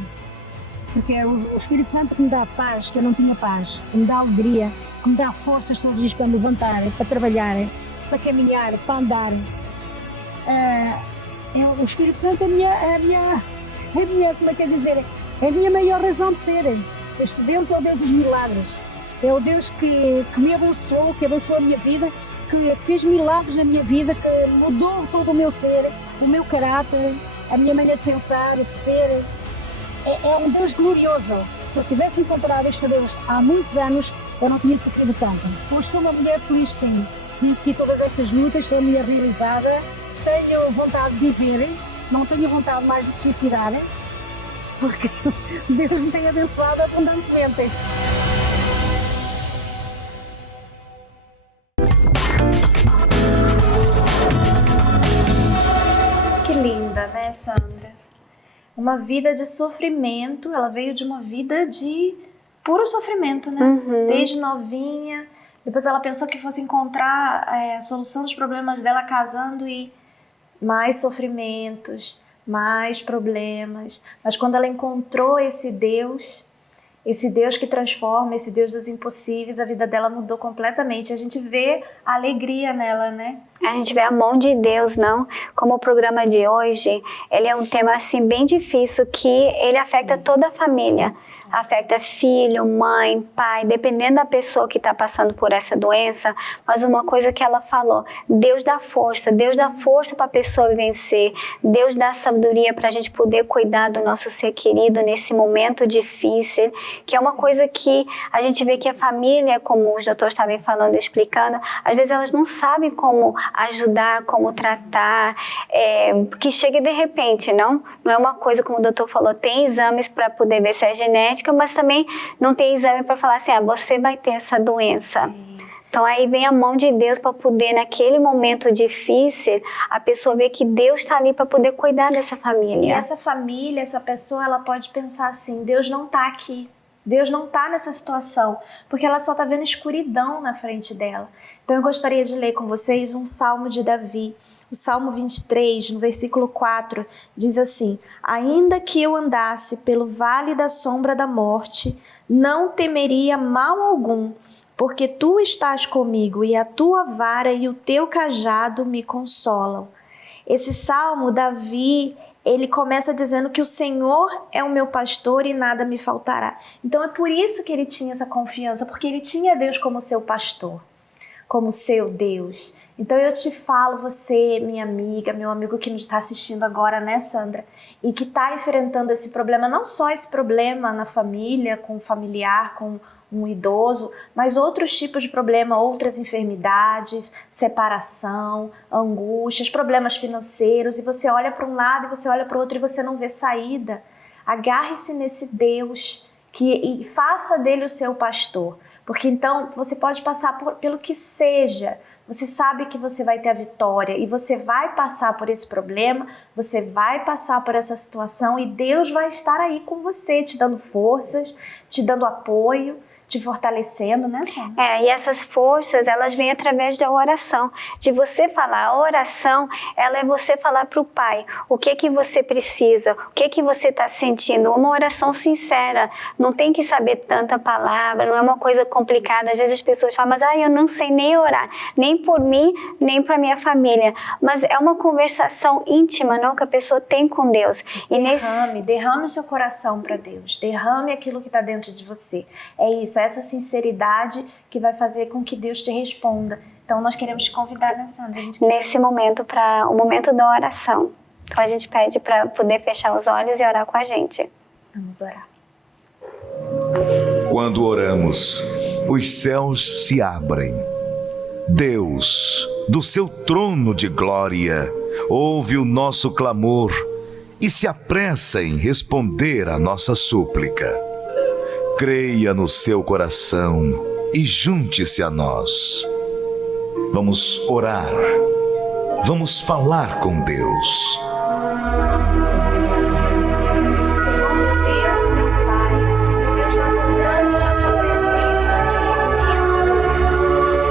Porque é o Espírito Santo que me dá paz, que eu não tinha paz, que me dá alegria, que me dá forças todos os dias para me levantar, para trabalhar, para caminhar, para andar. O Espírito Santo é a minha, como é que é dizer, é a minha maior razão de ser. Este Deus é o Deus dos milagres. É o Deus que me abençoou, que abençoou a minha vida, que fez milagres na minha vida, que mudou todo o meu ser, o meu caráter, a minha maneira de pensar, de ser. É um Deus glorioso. Se eu tivesse encontrado este Deus há muitos anos, eu não tinha sofrido tanto. Hoje sou uma mulher feliz, sim. Venci todas estas lutas, sou uma mulher realizada, tenho vontade de viver, não tenho vontade mais de me suicidar, porque Deus me tem abençoado abundantemente. Que linda, né, Sandra? Uma vida de sofrimento, ela veio de uma vida de puro sofrimento, né? Desde novinha, depois ela pensou que fosse encontrar a solução dos problemas dela casando, e mais sofrimentos, mais problemas. Mas quando ela encontrou esse Deus que transforma, esse Deus dos impossíveis, a vida dela mudou completamente. A gente vê a alegria nela, né? A gente vê a mão de Deus, não? Como o programa de hoje, ele é um tema assim bem difícil, que ele afeta toda a família. Afeta filho, mãe, pai, dependendo da pessoa que está passando por essa doença. Mas uma coisa que ela falou, Deus dá força para a pessoa vencer, Deus dá sabedoria para a gente poder cuidar do nosso ser querido nesse momento difícil, que é uma coisa que a gente vê que a família, como os doutores estavam falando, explicando, às vezes elas não sabem como ajudar, como tratar, que chega de repente, não é uma coisa, como o doutor falou, tem exames para poder ver se é genética, mas também não tem exame para falar assim, você vai ter essa doença. Então aí vem a mão de Deus para poder, naquele momento difícil, a pessoa ver que Deus está ali para poder cuidar dessa família. E essa família, essa pessoa, ela pode pensar assim, Deus não está aqui, Deus não está nessa situação, porque ela só está vendo escuridão na frente dela. Então eu gostaria de ler com vocês um salmo de Davi. O Salmo 23, no versículo 4, diz assim: ainda que eu andasse pelo vale da sombra da morte, não temeria mal algum, porque tu estás comigo, e a tua vara e o teu cajado me consolam. Esse salmo, Davi, ele começa dizendo que o Senhor é o meu pastor e nada me faltará. Então é por isso que ele tinha essa confiança, porque ele tinha Deus como seu pastor. como seu Deus. Então eu te falo, você, minha amiga, meu amigo que nos está assistindo agora, né, Sandra? E que está enfrentando esse problema, não só esse problema na família, com um familiar, com um idoso, mas outros tipos de problema, outras enfermidades, separação, angústias, problemas financeiros, e você olha para um lado e você olha para o outro e você não vê saída. Agarre-se nesse Deus e faça dele o seu pastor, porque então você pode passar pelo que seja, você sabe que você vai ter a vitória e você vai passar por esse problema, você vai passar por essa situação e Deus vai estar aí com você, te dando forças, te dando apoio, te fortalecendo, né, Sandra? E essas forças, elas vêm através da oração, de você falar. A oração, ela é você falar para o Pai o que você precisa, o que você está sentindo. Uma oração sincera, não tem que saber tanta palavra, não é uma coisa complicada. Às vezes as pessoas falam, mas eu não sei nem orar, nem por mim, nem para minha família. Mas é uma conversação íntima, não, que a pessoa tem com Deus. E derrame o seu coração para Deus, derrame aquilo que está dentro de você. É isso. Essa sinceridade que vai fazer com que Deus te responda. Então nós queremos te convidar, né, Sandra? Nesse momento, para o momento da oração. Então a gente pede para poder fechar os olhos e orar com a gente. Vamos orar. Quando oramos, os céus se abrem. Deus, do seu trono de glória, ouve o nosso clamor e se apressa em responder à nossa súplica. Creia no seu coração e junte-se a nós. Vamos orar. Vamos falar com Deus. Senhor, meu Deus e meu Pai, meu Deus, nós entramos na tua presença nesse momento, meu Deus.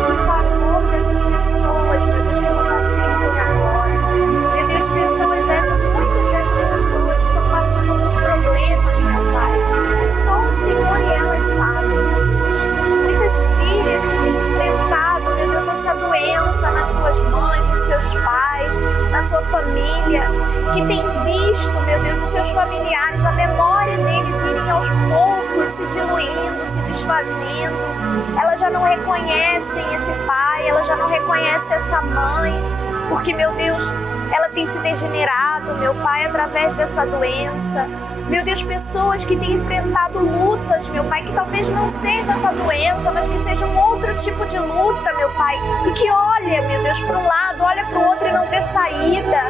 Por favor, dessas pessoas, meu Deus, que nos assistem agora. Meu Deus, muitas dessas pessoas estão passando por problemas, meu Pai. Só o Senhor e elas sabem, meu Deus. Muitas filhas que têm enfrentado, meu Deus, essa doença nas suas mães, nos seus pais, na sua família, que têm visto, meu Deus, os seus familiares, a memória deles irem aos poucos se diluindo, se desfazendo. Elas já não reconhecem esse pai, elas já não reconhecem essa mãe, porque, meu Deus, ela tem se degenerado, meu Pai, através dessa doença. Meu Deus, pessoas que têm enfrentado lutas, meu Pai, que talvez não seja essa doença, mas que seja um outro tipo de luta, meu Pai, e que olha, meu Deus, para um lado, olha para o outro e não vê saída,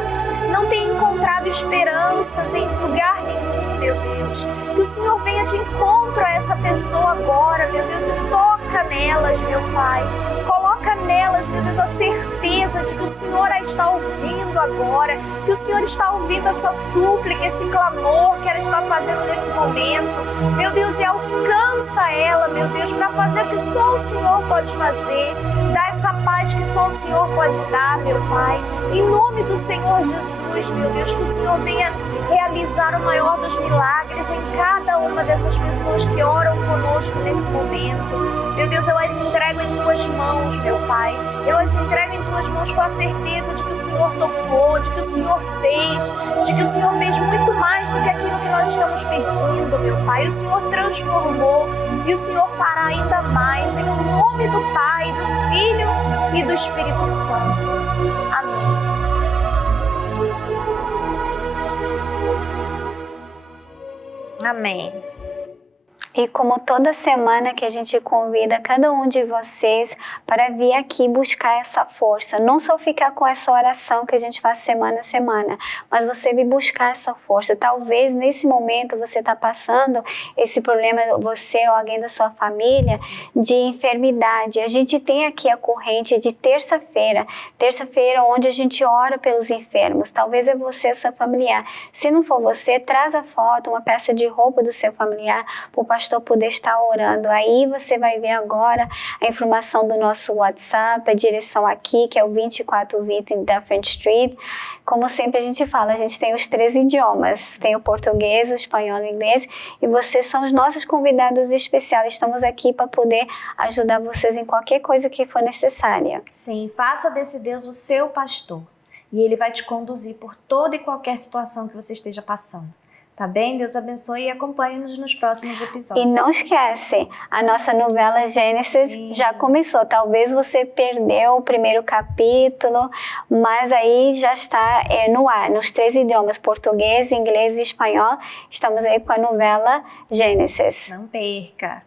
não tem encontrado esperanças em lugar nenhum, meu Deus. Que o Senhor venha de encontro a essa pessoa agora, meu Deus, e toca nelas, meu Pai. Coloca nelas, meu Deus, a certeza de que o Senhor a está ouvindo agora, que o Senhor está ouvindo essa súplica, esse clamor que ela está fazendo nesse momento. Meu Deus, e alcança ela, meu Deus, para fazer o que só o Senhor pode fazer. Dá essa paz que só o Senhor pode dar, meu Pai. Em nome do Senhor Jesus, meu Deus, que o Senhor venha realizar o maior dos milagres em cada uma dessas pessoas que oram conosco nesse momento. Meu Deus, eu as entrego em Tuas mãos, meu Pai. Eu as entrego em Tuas mãos com a certeza de que o Senhor tocou, de que o Senhor fez, de que o Senhor fez muito mais do que aquilo que nós estamos pedindo, meu Pai. O Senhor transformou e o Senhor fará ainda mais, em nome do Pai, do Filho e do Espírito Santo. Amém. Amém. E como toda semana que a gente convida cada um de vocês para vir aqui buscar essa força, não só ficar com essa oração que a gente faz semana a semana, mas você vir buscar essa força. Talvez nesse momento você está passando esse problema, você ou alguém da sua família, de enfermidade. A gente tem aqui a corrente de terça-feira onde a gente ora pelos enfermos. Talvez é você, seu familiar. Se não for você, traz a foto, uma peça de roupa do seu familiar para o pastor poder estar orando. Aí você vai ver agora a informação do nosso WhatsApp, a direção aqui, que é o 2420 Dufferin Street. Como sempre a gente fala, a gente tem os 3 idiomas, tem o português, o espanhol e o inglês, e vocês são os nossos convidados especiais. Estamos aqui para poder ajudar vocês em qualquer coisa que for necessária. Sim, faça desse Deus o seu pastor, e Ele vai te conduzir por toda e qualquer situação que você esteja passando. Tá bem? Deus abençoe e acompanhe-nos nos próximos episódios. E não esquece, a nossa novela Gênesis já começou. Talvez você perdeu o primeiro capítulo, mas aí já está no ar, nos 3 idiomas, português, inglês e espanhol. Estamos aí com a novela Gênesis. Não perca.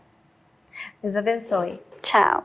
Deus abençoe. Tchau.